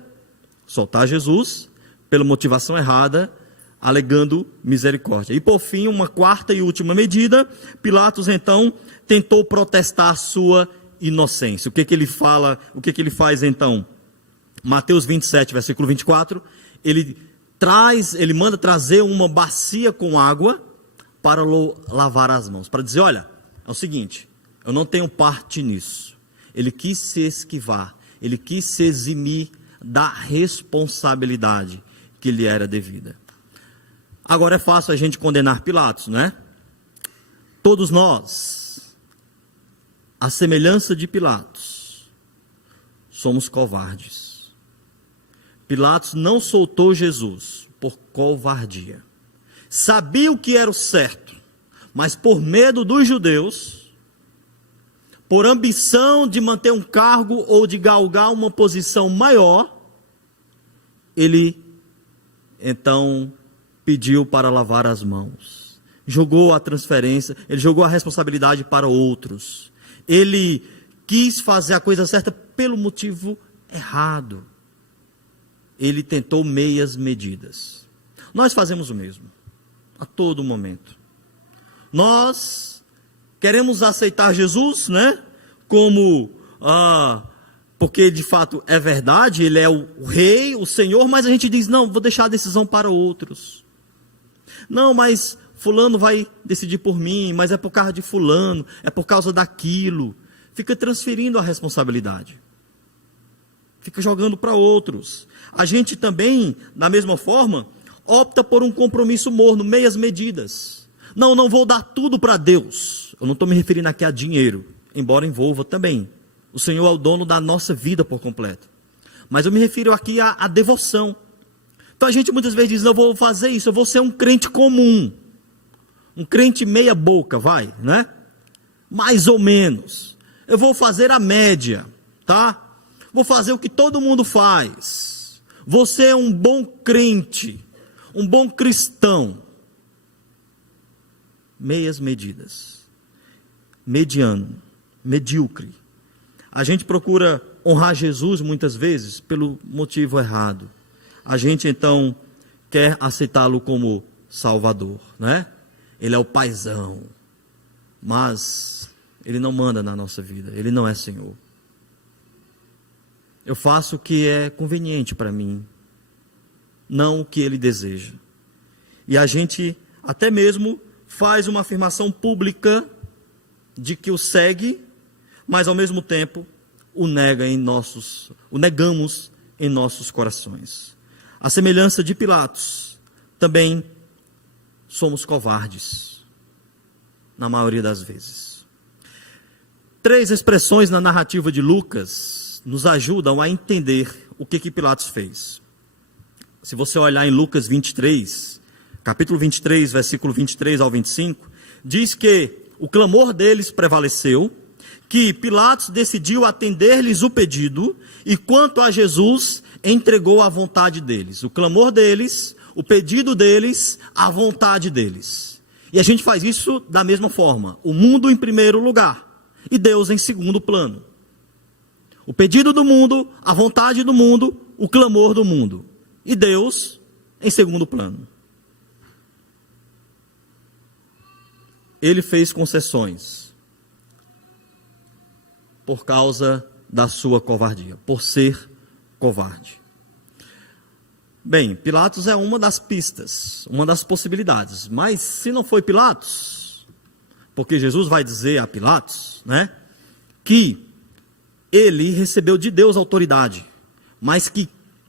soltar Jesus, pela motivação errada, alegando misericórdia. E por fim, uma quarta e última medida, Pilatos então tentou protestar a sua inocência. O que ele fala, o que ele faz então? Mateus 27, versículo 24, ele manda trazer uma bacia com água para lavar as mãos, para dizer, olha, é o seguinte, eu não tenho parte nisso. Ele quis se esquivar, ele quis se eximir da responsabilidade que lhe era devida. Agora é fácil a gente condenar Pilatos, né? Todos nós, à semelhança de Pilatos, somos covardes. Pilatos não soltou Jesus por covardia. Sabia o que era o certo, mas por medo dos judeus, por ambição de manter um cargo ou de galgar uma posição maior, ele então pediu para lavar as mãos. Jogou a transferência, ele jogou a responsabilidade para outros. Ele quis fazer a coisa certa pelo motivo errado. Ele tentou meias medidas. Nós fazemos o mesmo, a todo momento. Nós queremos aceitar Jesus, né? Como, porque de fato é verdade, ele é o rei, o Senhor, mas a gente diz, não, vou deixar a decisão para outros. Não, mas fulano vai decidir por mim, mas é por causa de fulano, é por causa daquilo. Fica transferindo a responsabilidade. Fica jogando para outros. A gente também, da mesma forma, opta por um compromisso morno, meias medidas. Não vou dar tudo para Deus. Eu não estou me referindo aqui a dinheiro, embora envolva também. O Senhor é o dono da nossa vida por completo. Mas eu me refiro aqui à devoção. Então a gente muitas vezes diz, não vou fazer isso, eu vou ser um crente comum. Um crente meia boca, vai, né? mais ou menos. Eu vou fazer a média, tá? Vou fazer o que todo mundo faz. Você é um bom crente, um bom cristão. Meias medidas. Mediano, medíocre. A gente procura honrar Jesus muitas vezes pelo motivo errado. A gente então quer aceitá-lo como Salvador, né? Ele é o paizão, mas Ele não manda na nossa vida, Ele não é Senhor. Eu faço o que é conveniente para mim, não o que Ele deseja. E a gente até mesmo faz uma afirmação pública de que o segue, mas ao mesmo tempo o negamos em nossos corações. A semelhança de Pilatos, também somos covardes, na maioria das vezes. 3 expressões na narrativa de Lucas nos ajudam a entender o que Pilatos fez. Se você olhar em Lucas 23, capítulo 23, versículo 23 ao 25, diz que o clamor deles prevaleceu, que Pilatos decidiu atender-lhes o pedido, e quanto a Jesus, entregou a vontade deles. O clamor deles, o pedido deles, a vontade deles. E a gente faz isso da mesma forma. O mundo em primeiro lugar e Deus em segundo plano. O pedido do mundo, a vontade do mundo, o clamor do mundo. E Deus em segundo plano. Ele fez concessões por causa da sua covardia, por ser covarde. Bem, Pilatos é uma das pistas, uma das possibilidades. Mas se não foi Pilatos, porque Jesus vai dizer a Pilatos, né, que ele recebeu de Deus autoridade, mas que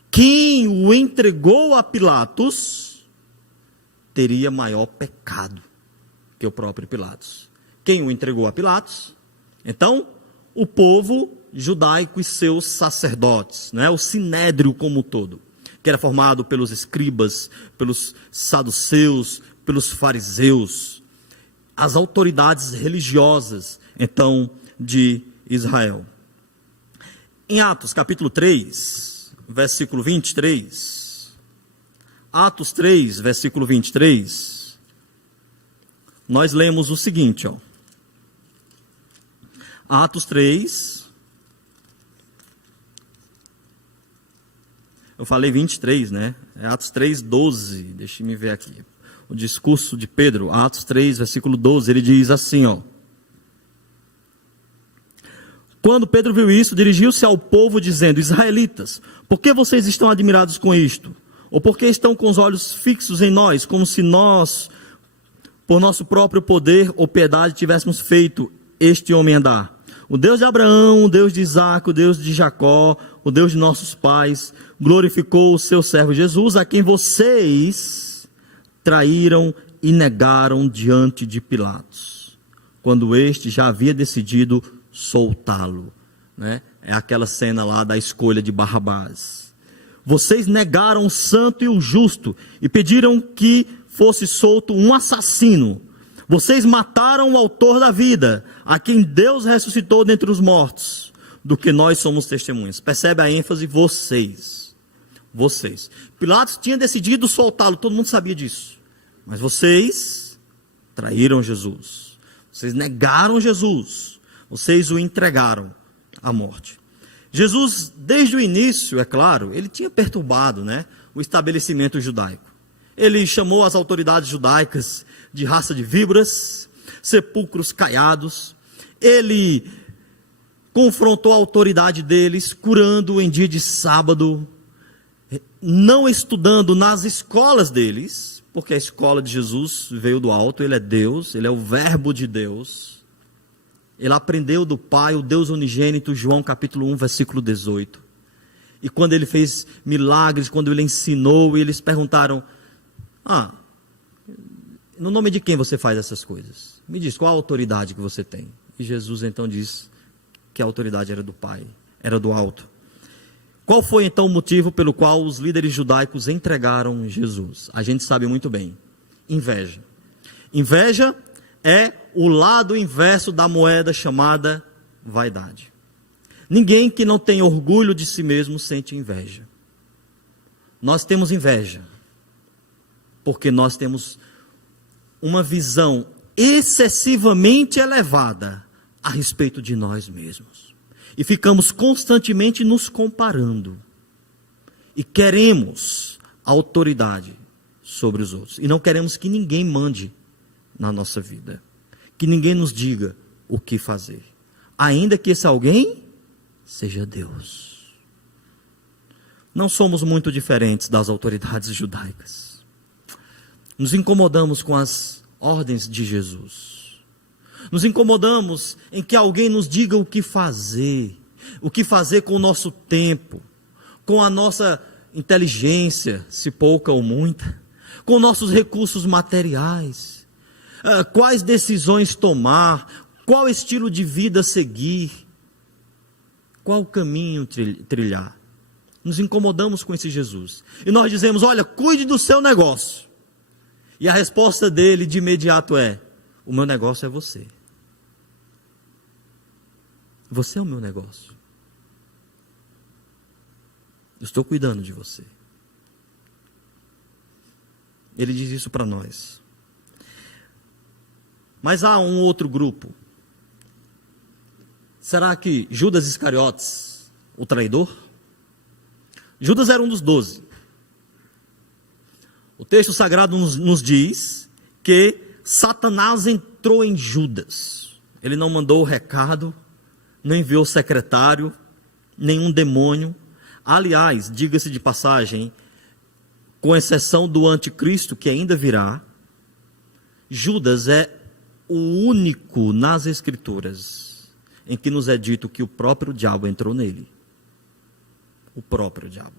quem o entregou a Pilatos teria maior pecado que o próprio Pilatos. Quem o entregou a Pilatos? Então, o povo judaico e seus sacerdotes, né, o sinédrio como um todo, que era formado pelos escribas, pelos saduceus, pelos fariseus, as autoridades religiosas, então, de Israel. Em Atos, capítulo 3, versículo 23, Atos 3, versículo 23, nós lemos o seguinte, ó. Atos 3, eu falei 23, né? É Atos 3, 12, deixa eu ver aqui. O discurso de Pedro, Atos 3, versículo 12, ele diz assim, ó. Quando Pedro viu isso, dirigiu-se ao povo dizendo, israelitas, por que vocês estão admirados com isto? Ou por que estão com os olhos fixos em nós, como se nós, por nosso próprio poder ou piedade, tivéssemos feito este homem andar? O Deus de Abraão, o Deus de Isaac, o Deus de Jacó, o Deus de nossos pais, glorificou o seu servo Jesus, a quem vocês traíram e negaram diante de Pilatos, quando este já havia decidido soltá-lo, né? É aquela cena lá da escolha de Barrabás. Vocês negaram o santo e o justo e pediram que fosse solto um assassino. Vocês mataram o autor da vida, a quem Deus ressuscitou dentre os mortos, do que nós somos testemunhas. Percebe a ênfase? Vocês. Pilatos tinha decidido soltá-lo, todo mundo sabia disso. Mas vocês traíram Jesus. Vocês negaram Jesus. Vocês o entregaram à morte. Jesus, desde o início, é claro, ele tinha perturbado, né, o estabelecimento judaico. Ele chamou as autoridades judaicas de raça de víboras, sepulcros caiados. Ele confrontou a autoridade deles, curando em dia de sábado, não estudando nas escolas deles, porque a escola de Jesus veio do alto, ele é Deus, ele é o verbo de Deus. Ele aprendeu do Pai, o Deus unigênito, João capítulo 1, versículo 18. E quando ele fez milagres, quando ele ensinou, e eles perguntaram, no nome de quem você faz essas coisas? Me diz, qual a autoridade que você tem? E Jesus então diz que a autoridade era do Pai, era do alto. Qual foi então o motivo pelo qual os líderes judaicos entregaram Jesus? A gente sabe muito bem. Inveja. Inveja é o lado inverso da moeda chamada vaidade. Ninguém que não tem orgulho de si mesmo sente inveja. Nós temos inveja porque nós temos uma visão excessivamente elevada a respeito de nós mesmos. E ficamos constantemente nos comparando. E queremos autoridade sobre os outros. E não queremos que ninguém mande na nossa vida. Que ninguém nos diga o que fazer. Ainda que esse alguém seja Deus. Não somos muito diferentes das autoridades judaicas. Nos incomodamos com as ordens de Jesus. Nos incomodamos em que alguém nos diga o que fazer com o nosso tempo, com a nossa inteligência, se pouca ou muita, com nossos recursos materiais, quais decisões tomar, qual estilo de vida seguir, qual caminho trilhar. Nos incomodamos com esse Jesus. E nós dizemos, olha, cuide do seu negócio. E a resposta dele de imediato é, o meu negócio é você. Você é o meu negócio. Eu estou cuidando de você. Ele diz isso para nós. Mas há um outro grupo. Será que Judas Iscariotes, o traidor? Judas era um dos 12. O texto sagrado nos diz que Satanás entrou em Judas. Ele não mandou o recado, não enviou secretário, nenhum demônio. Aliás, diga-se de passagem, com exceção do anticristo que ainda virá, Judas é o único nas Escrituras em que nos é dito que o próprio diabo entrou nele. O próprio diabo.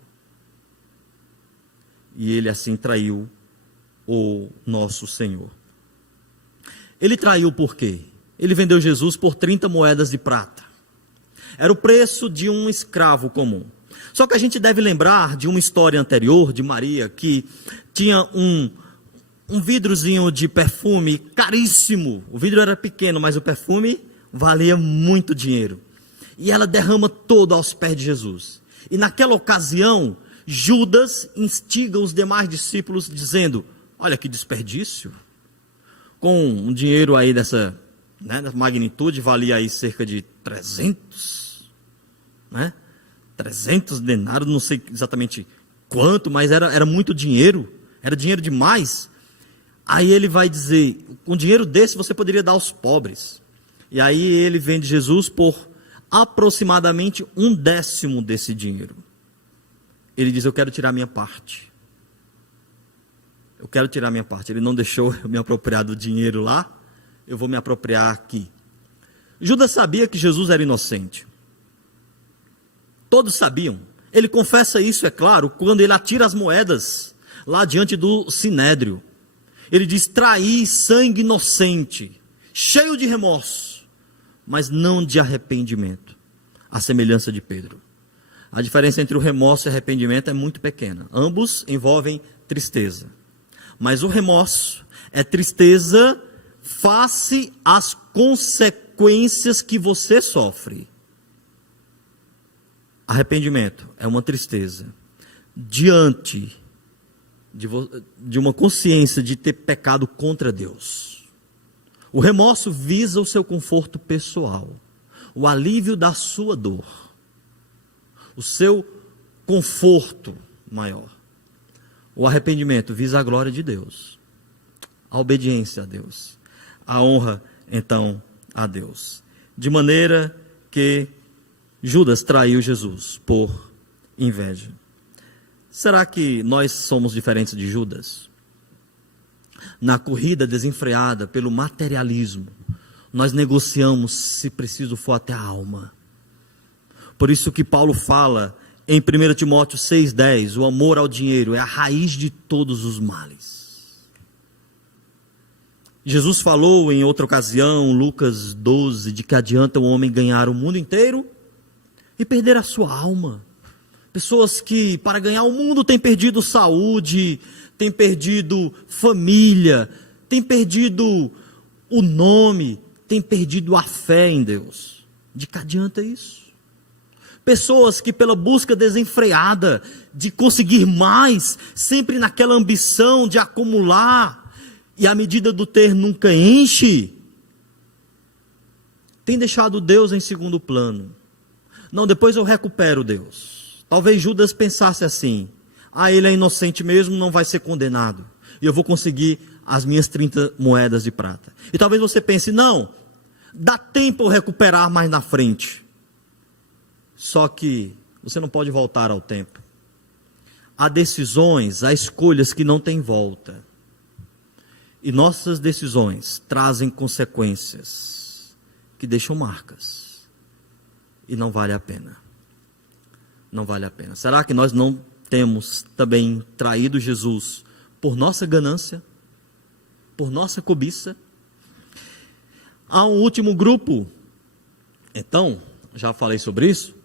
E ele assim traiu o nosso Senhor. Ele traiu por quê? Ele vendeu Jesus por 30 moedas de prata. Era o preço de um escravo comum. Só que a gente deve lembrar de uma história anterior de Maria, que tinha um vidrozinho de perfume caríssimo. O vidro era pequeno, mas o perfume valia muito dinheiro. E ela derrama todo aos pés de Jesus. E naquela ocasião, Judas instiga os demais discípulos dizendo, olha que desperdício. Com um dinheiro aí dessa magnitude, valia aí cerca de 300, 300 denários, não sei exatamente quanto, mas era muito dinheiro, era dinheiro demais. Aí ele vai dizer, com dinheiro desse você poderia dar aos pobres. E aí ele vende Jesus por aproximadamente 1/10 desse dinheiro. Ele diz, eu quero tirar minha parte. Eu quero tirar minha parte. Ele não deixou eu me apropriar do dinheiro lá, eu vou me apropriar aqui. Judas sabia que Jesus era inocente. Todos sabiam. Ele confessa isso, é claro, quando ele atira as moedas lá diante do sinédrio. Ele diz, traí sangue inocente, cheio de remorso, mas não de arrependimento, à semelhança de Pedro. A diferença entre o remorso e o arrependimento é muito pequena. Ambos envolvem tristeza. Mas o remorso é tristeza face às consequências que você sofre. Arrependimento é uma tristeza diante de uma consciência de ter pecado contra Deus. O remorso visa o seu conforto pessoal, o alívio da sua dor, o seu conforto maior. O arrependimento visa a glória de Deus, a obediência a Deus, a honra, então, a Deus. De maneira que Judas traiu Jesus por inveja. Será que nós somos diferentes de Judas? Na corrida desenfreada pelo materialismo, nós negociamos, se preciso for, até a alma. Por isso que Paulo fala em 1 Timóteo 6,10, o amor ao dinheiro é a raiz de todos os males. Jesus falou em outra ocasião, Lucas 12, de que adianta o homem ganhar o mundo inteiro e perder a sua alma. Pessoas que para ganhar o mundo têm perdido saúde, têm perdido família, têm perdido o nome, tem perdido a fé em Deus. De que adianta isso? Pessoas que pela busca desenfreada de conseguir mais, sempre naquela ambição de acumular, e a medida do ter nunca enche, tem deixado Deus em segundo plano. Não, depois eu recupero Deus. Talvez Judas pensasse assim: ele é inocente mesmo, não vai ser condenado, e eu vou conseguir as minhas 30 moedas de prata. E talvez você pense: não, dá tempo eu recuperar mais na frente. Só que você não pode voltar ao tempo. Há decisões, há escolhas que não têm volta. E nossas decisões trazem consequências que deixam marcas. E não vale a pena. Não vale a pena. Será que nós não temos também traído Jesus por nossa ganância? Por nossa cobiça? Há um último grupo. Então, já falei sobre isso.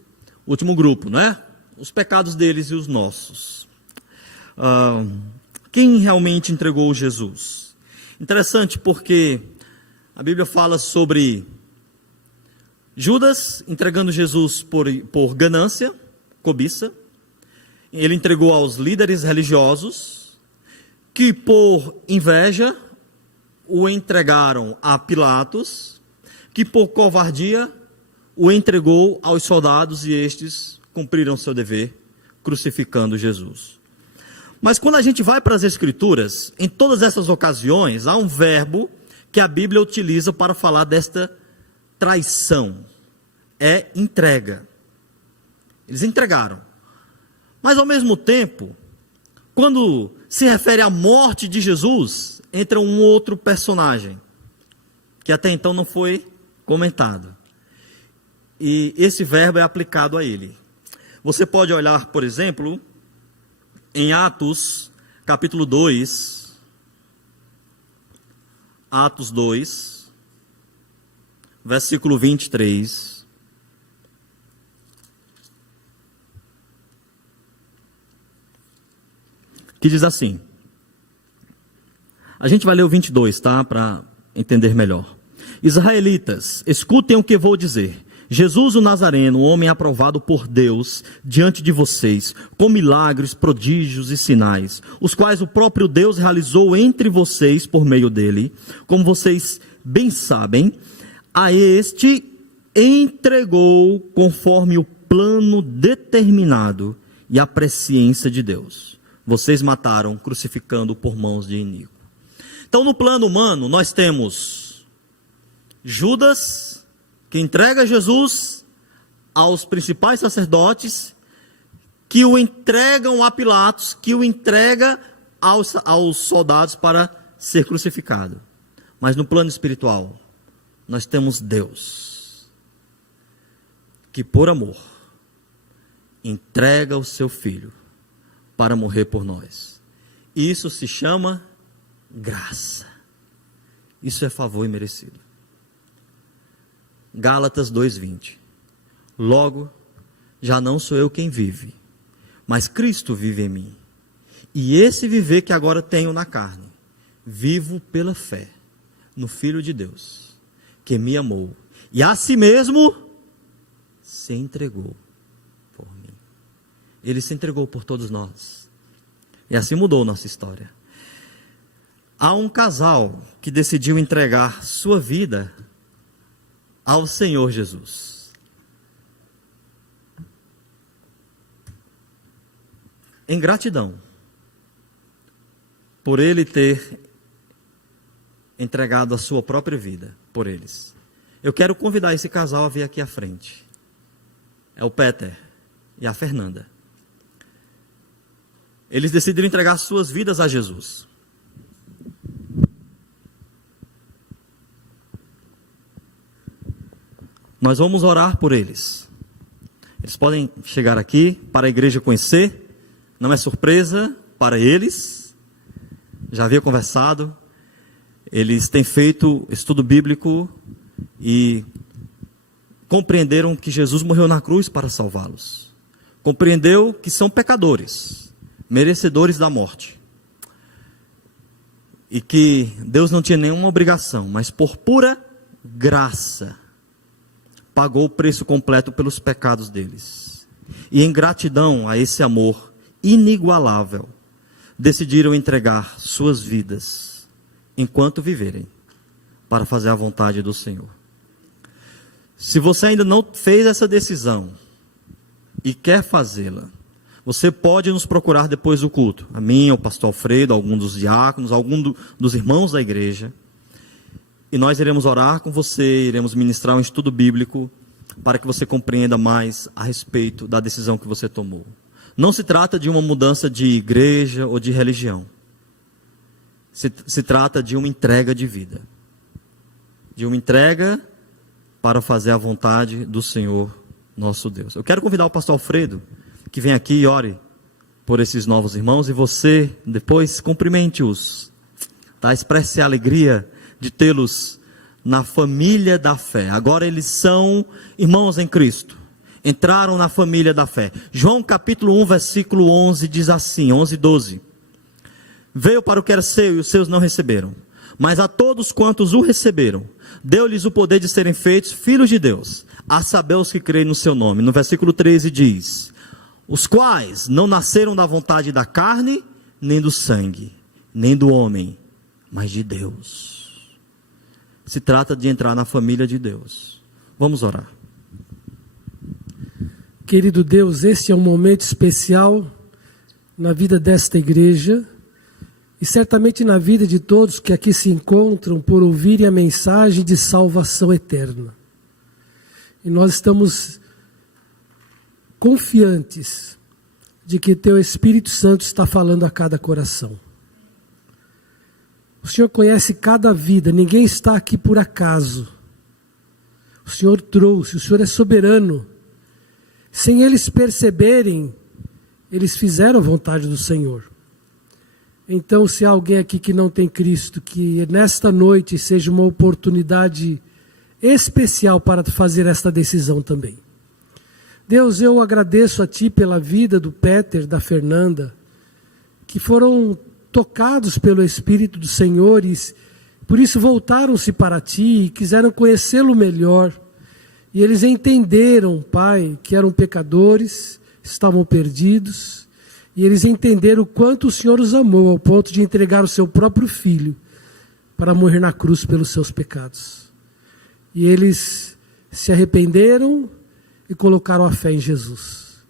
Último grupo, não é? Os pecados deles e os nossos. Quem realmente entregou Jesus? Interessante porque a Bíblia fala sobre Judas entregando Jesus por ganância, cobiça. Ele entregou aos líderes religiosos, que por inveja o entregaram a Pilatos, que por covardia o entregou aos soldados, e estes cumpriram seu dever, crucificando Jesus. Mas quando a gente vai para as Escrituras, em todas essas ocasiões, há um verbo que a Bíblia utiliza para falar desta traição. É entrega. Eles entregaram. Mas ao mesmo tempo, quando se refere à morte de Jesus, entra um outro personagem, que até então não foi comentado. E esse verbo é aplicado a ele. Você pode olhar, por exemplo, em Atos, capítulo 2. Atos 2, versículo 23. Que diz assim. A gente vai ler o 22, tá? Para entender melhor. Israelitas, escutem o que vou dizer. Jesus o Nazareno, homem aprovado por Deus diante de vocês, com milagres, prodígios e sinais, os quais o próprio Deus realizou entre vocês por meio dele, como vocês bem sabem, a este entregou conforme o plano determinado e a presciência de Deus. Vocês mataram, crucificando por mãos de iníquo. Então, no plano humano, nós temos Judas, que entrega Jesus aos principais sacerdotes, que o entregam a Pilatos, que o entrega aos soldados para ser crucificado. Mas no plano espiritual, nós temos Deus, que por amor, entrega o seu Filho para morrer por nós. Isso se chama graça. Isso é favor imerecido. Gálatas 2:20. Logo, já não sou eu quem vive, mas Cristo vive em mim. E esse viver que agora tenho na carne, vivo pela fé no Filho de Deus, que me amou e a si mesmo se entregou por mim. Ele se entregou por todos nós. E assim mudou nossa história. Há um casal que decidiu entregar sua vida ao Senhor Jesus. Em gratidão por Ele ter entregado a sua própria vida por eles. Eu quero convidar esse casal a vir aqui à frente. É o Peter e a Fernanda. Eles decidiram entregar suas vidas a Jesus. Nós vamos orar por eles. Eles podem chegar aqui para a igreja conhecer. Não é surpresa para eles. Já havia conversado. Eles têm feito estudo bíblico e compreenderam que Jesus morreu na cruz para salvá-los. Compreendeu que são pecadores, merecedores da morte. e que Deus não tinha nenhuma obrigação, mas por pura graça, pagou o preço completo pelos pecados deles. E em gratidão a esse amor inigualável, decidiram entregar suas vidas, enquanto viverem, para fazer a vontade do Senhor. Se você ainda não fez essa decisão e quer fazê-la, você pode nos procurar depois do culto. A mim, o pastor Alfredo, algum dos diáconos, algum dos irmãos da igreja. E nós iremos orar com você, iremos ministrar um estudo bíblico para que você compreenda mais a respeito da decisão que você tomou. Não se trata de uma mudança de igreja ou de religião. Se trata de uma entrega de vida. De uma entrega para fazer a vontade do Senhor nosso Deus. Eu quero convidar o pastor Alfredo que vem aqui e ore por esses novos irmãos, e você depois cumprimente-os, tá? Expresse a alegria de tê-los na família da fé. Agora eles são irmãos em Cristo, entraram na família da fé. João capítulo 1 versículo 11 diz assim, 11 e 12: veio para o que era seu e os seus não receberam, mas a todos quantos o receberam, deu-lhes o poder de serem feitos filhos de Deus, a saber os que creem no seu nome. No versículo 13 diz: os quais não nasceram da vontade da carne, nem do sangue, nem do homem, mas de Deus. Se trata de entrar na família de Deus. Vamos orar. Querido Deus, este é um momento especial na vida desta igreja e certamente na vida de todos que aqui se encontram por ouvirem a mensagem de salvação eterna. E nós estamos confiantes de que Teu Espírito Santo está falando a cada coração. O Senhor conhece cada vida, ninguém está aqui por acaso. O Senhor trouxe, o Senhor é soberano. Sem eles perceberem, eles fizeram a vontade do Senhor. Então, se há alguém aqui que não tem Cristo, que nesta noite seja uma oportunidade especial para fazer esta decisão também. Deus, eu agradeço a Ti pela vida do Peter, da Fernanda, que foram tocados pelo Espírito do Senhor e por isso voltaram-se para Ti e quiseram conhecê-lo melhor. E eles entenderam, Pai, que eram pecadores, estavam perdidos, e eles entenderam o quanto o Senhor os amou, ao ponto de entregar o seu próprio filho para morrer na cruz pelos seus pecados. E eles se arrependeram e colocaram a fé em Jesus.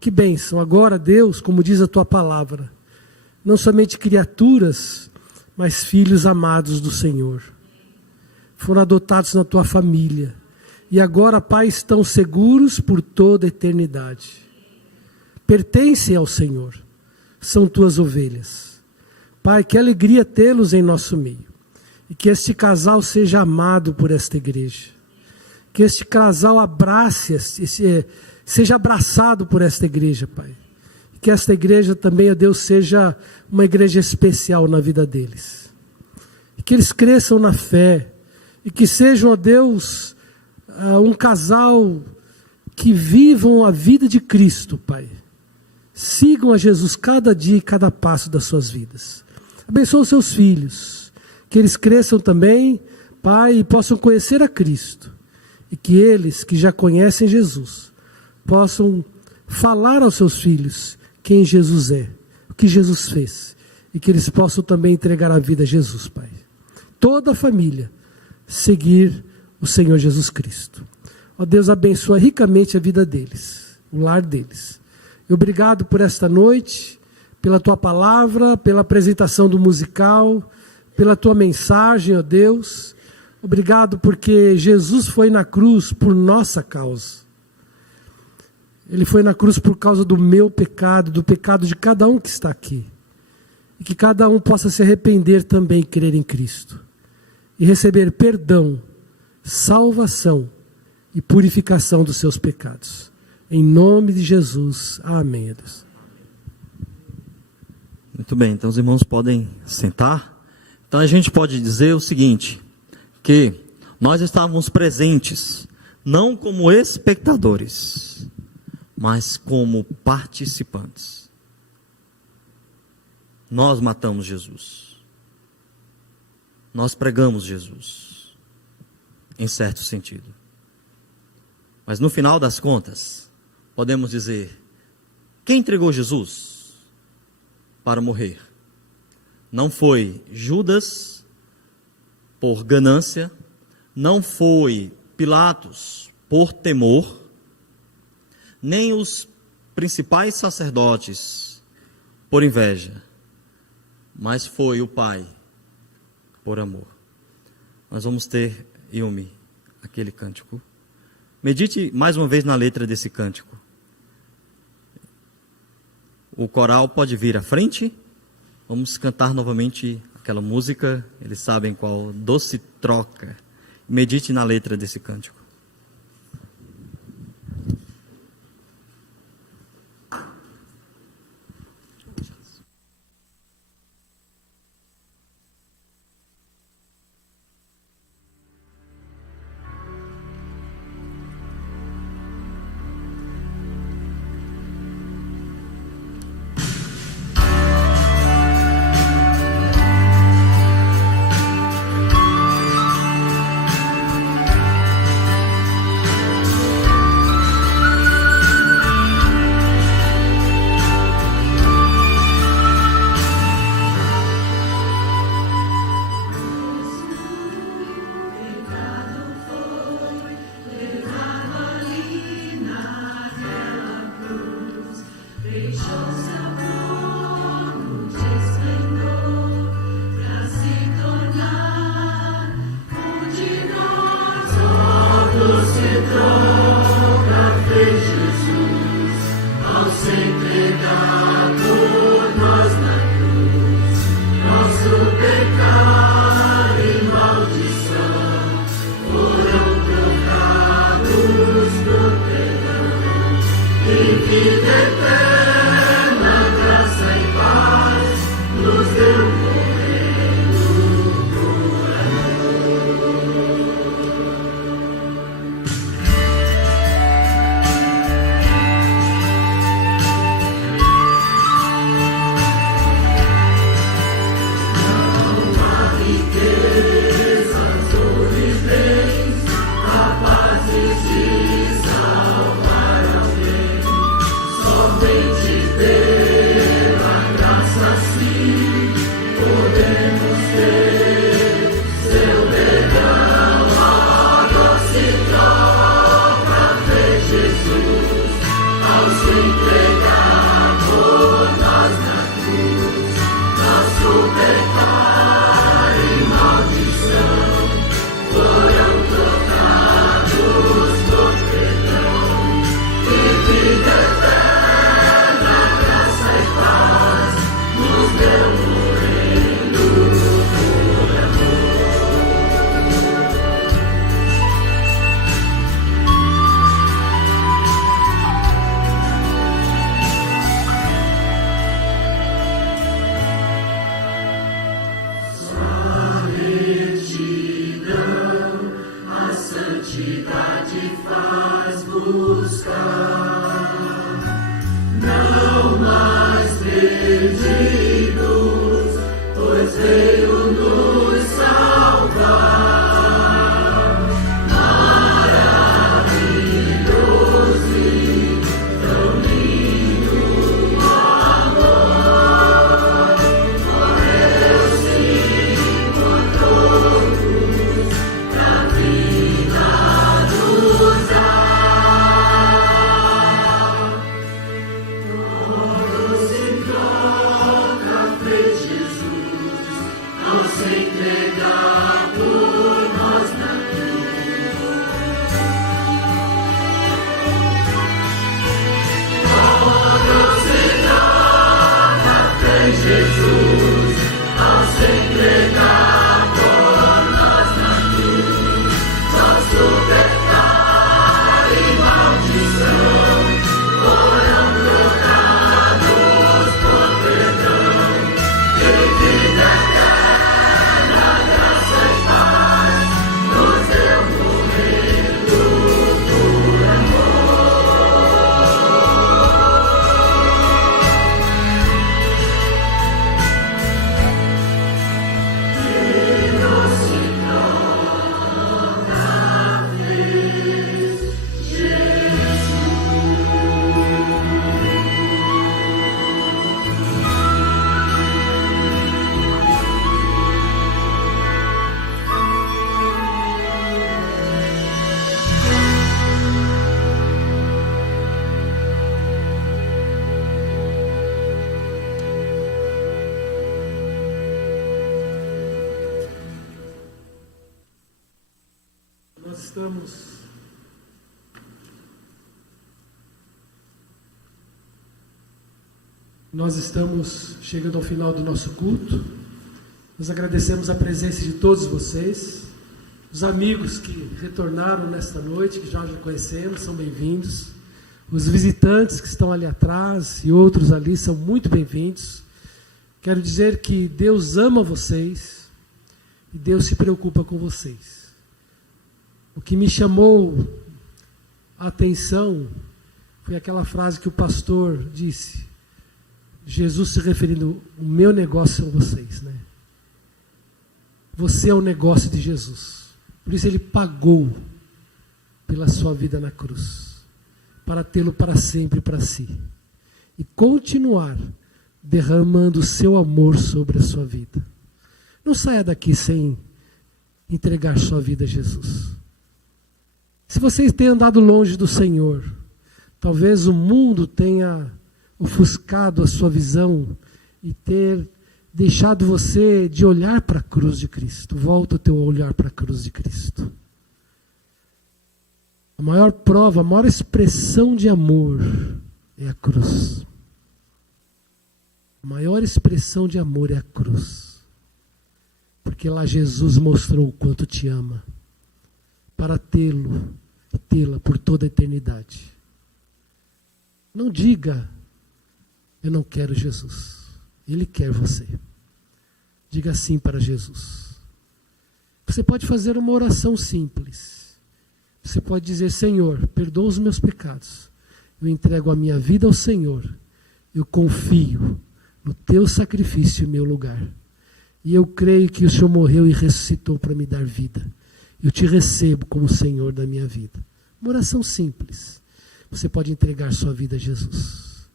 Que bênção! Agora, Deus, como diz a Tua palavra, não somente criaturas, mas filhos amados do Senhor. Foram adotados na Tua família. E agora, Pai, estão seguros por toda a eternidade. Pertencem ao Senhor. São Tuas ovelhas. Pai, que alegria tê-los em nosso meio. E que este casal seja amado por esta igreja. Que este casal abrace, seja abraçado por esta igreja, Pai. Que esta igreja também, ó Deus, seja uma igreja especial na vida deles. E que eles cresçam na fé. E que sejam, ó Deus, um casal que vivam a vida de Cristo, Pai. Sigam a Jesus cada dia e cada passo das suas vidas. Abençoa os seus filhos. Que eles cresçam também, Pai, e possam conhecer a Cristo. E que eles, que já conhecem Jesus, possam falar aos seus filhos quem Jesus é, o que Jesus fez. E que eles possam também entregar a vida a Jesus, Pai. Toda a família seguir o Senhor Jesus Cristo. Ó Deus, abençoa ricamente a vida deles, o lar deles. E obrigado por esta noite, pela Tua palavra, pela apresentação do musical, pela Tua mensagem, ó Deus. Obrigado porque Jesus foi na cruz por nossa causa. Ele foi na cruz por causa do meu pecado, do pecado de cada um que está aqui. E que cada um possa se arrepender também e crer em Cristo. E receber perdão, salvação e purificação dos seus pecados. Em nome de Jesus. Amém, Deus. Muito bem, então os irmãos podem sentar. Então a gente pode dizer o seguinte, que nós estávamos presentes, não como espectadores, mas como participantes. Nós matamos Jesus. nós pregamos Jesus, em certo sentido. Mas no final das contas, podemos dizer, quem entregou Jesus para morrer? Não foi Judas por ganância, não foi Pilatos por temor, nem os principais sacerdotes por inveja, mas foi o Pai por amor. Nós vamos ter, Yumi, aquele cântico. Medite mais uma vez na letra desse cântico. O coral pode vir à frente. Vamos cantar novamente aquela música, eles sabem qual, Doce Troca. Medite na letra desse cântico. Oh, estamos chegando ao final do nosso culto. Nós agradecemos a presença de todos vocês. Os amigos que retornaram nesta noite, que já conhecemos, são bem-vindos. Os visitantes que estão ali atrás e outros ali são muito bem-vindos. Quero dizer que Deus ama vocês e Deus se preocupa com vocês. O que me chamou a atenção foi aquela frase que o pastor disse, Jesus se referindo, o meu negócio são vocês, né? Você é o negócio de Jesus. Por isso ele pagou pela sua vida na cruz, para tê-lo para sempre para si. E continuar derramando o seu amor sobre a sua vida. Não saia daqui sem entregar sua vida a Jesus. Se você tem andado longe do Senhor, talvez o mundo tenha ofuscado a sua visão e ter deixado você de olhar para a cruz de Cristo. Volta o teu olhar para a cruz de Cristo. A maior prova, a maior expressão de amor é a cruz. A maior expressão de amor é a cruz. Porque lá Jesus mostrou o quanto te ama, para tê-lo e tê-la por toda a eternidade. Não diga, eu não quero Jesus. Ele quer você. Diga sim para Jesus. Você pode fazer uma oração simples. Você pode dizer, Senhor, perdoa os meus pecados. Eu entrego a minha vida ao Senhor. Eu confio no teu sacrifício em meu lugar. E eu creio que o Senhor morreu e ressuscitou para me dar vida. Eu te recebo como Senhor da minha vida. Uma oração simples. Você pode entregar sua vida a Jesus.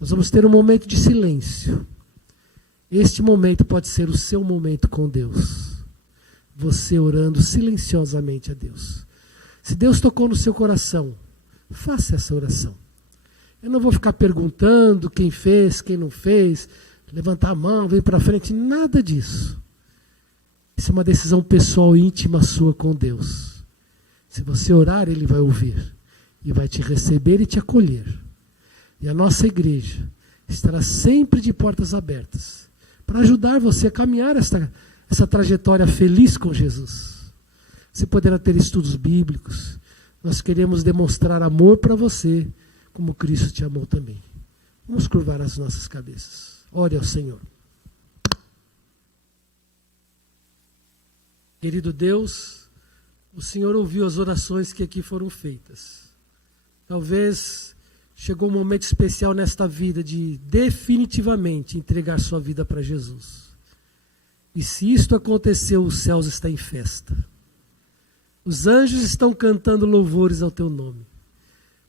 Nós vamos ter um momento de silêncio. Este momento pode ser o seu momento com Deus. Você orando silenciosamente a Deus. Se Deus tocou no seu coração, faça essa oração. Eu não vou ficar perguntando quem fez, quem não fez, levantar a mão, vir para frente, nada disso. Isso é uma decisão pessoal íntima sua com Deus. Se você orar, Ele vai ouvir e vai te receber e te acolher. E a nossa igreja estará sempre de portas abertas para ajudar você a caminhar essa trajetória feliz com Jesus. Você poderá ter estudos bíblicos. Nós queremos demonstrar amor para você, como Cristo te amou também. Vamos curvar as nossas cabeças. Ore ao Senhor. Querido Deus, o Senhor ouviu as orações que aqui foram feitas. Talvez chegou um momento especial nesta vida de definitivamente entregar sua vida para Jesus. E se isto aconteceu, os céus estão em festa. Os anjos estão cantando louvores ao teu nome.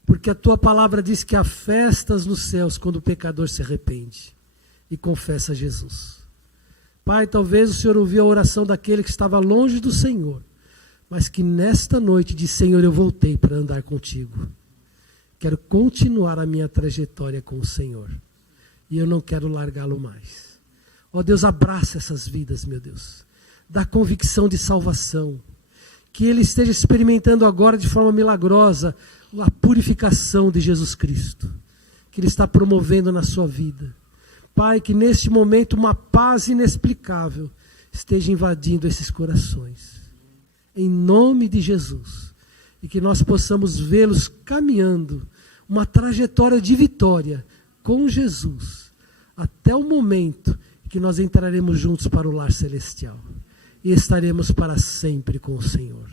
Porque a tua palavra diz que há festas nos céus quando o pecador se arrepende e confessa Jesus. Pai, talvez o Senhor ouviu a oração daquele que estava longe do Senhor, mas que nesta noite diz, Senhor, eu voltei para andar contigo. Quero continuar a minha trajetória com o Senhor. E eu não quero largá-lo mais. Ó Deus, abraça essas vidas, meu Deus. Dá convicção de salvação. Que ele esteja experimentando agora de forma milagrosa a purificação de Jesus Cristo. Que ele está promovendo na sua vida. Pai, que neste momento uma paz inexplicável esteja invadindo esses corações. Em nome de Jesus. E que nós possamos vê-los caminhando uma trajetória de vitória com Jesus, até o momento em que nós entraremos juntos para o lar celestial. E estaremos para sempre com o Senhor.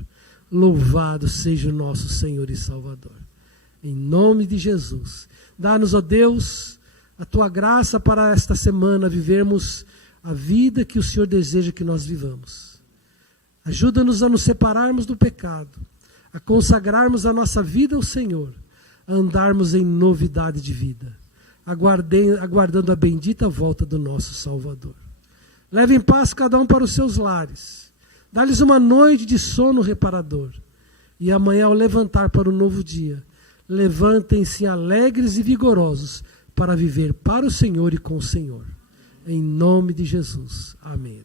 Louvado seja o nosso Senhor e Salvador. Em nome de Jesus. Dá-nos, ó Deus, a tua graça para esta semana vivermos a vida que o Senhor deseja que nós vivamos. Ajuda-nos a nos separarmos do pecado, a consagrarmos a nossa vida ao Senhor, a andarmos em novidade de vida, aguardando a bendita volta do nosso Salvador. Leve em paz cada um para os seus lares, dá-lhes uma noite de sono reparador, e amanhã ao levantar para o novo dia, levantem-se alegres e vigorosos para viver para o Senhor e com o Senhor. Em nome de Jesus. Amém.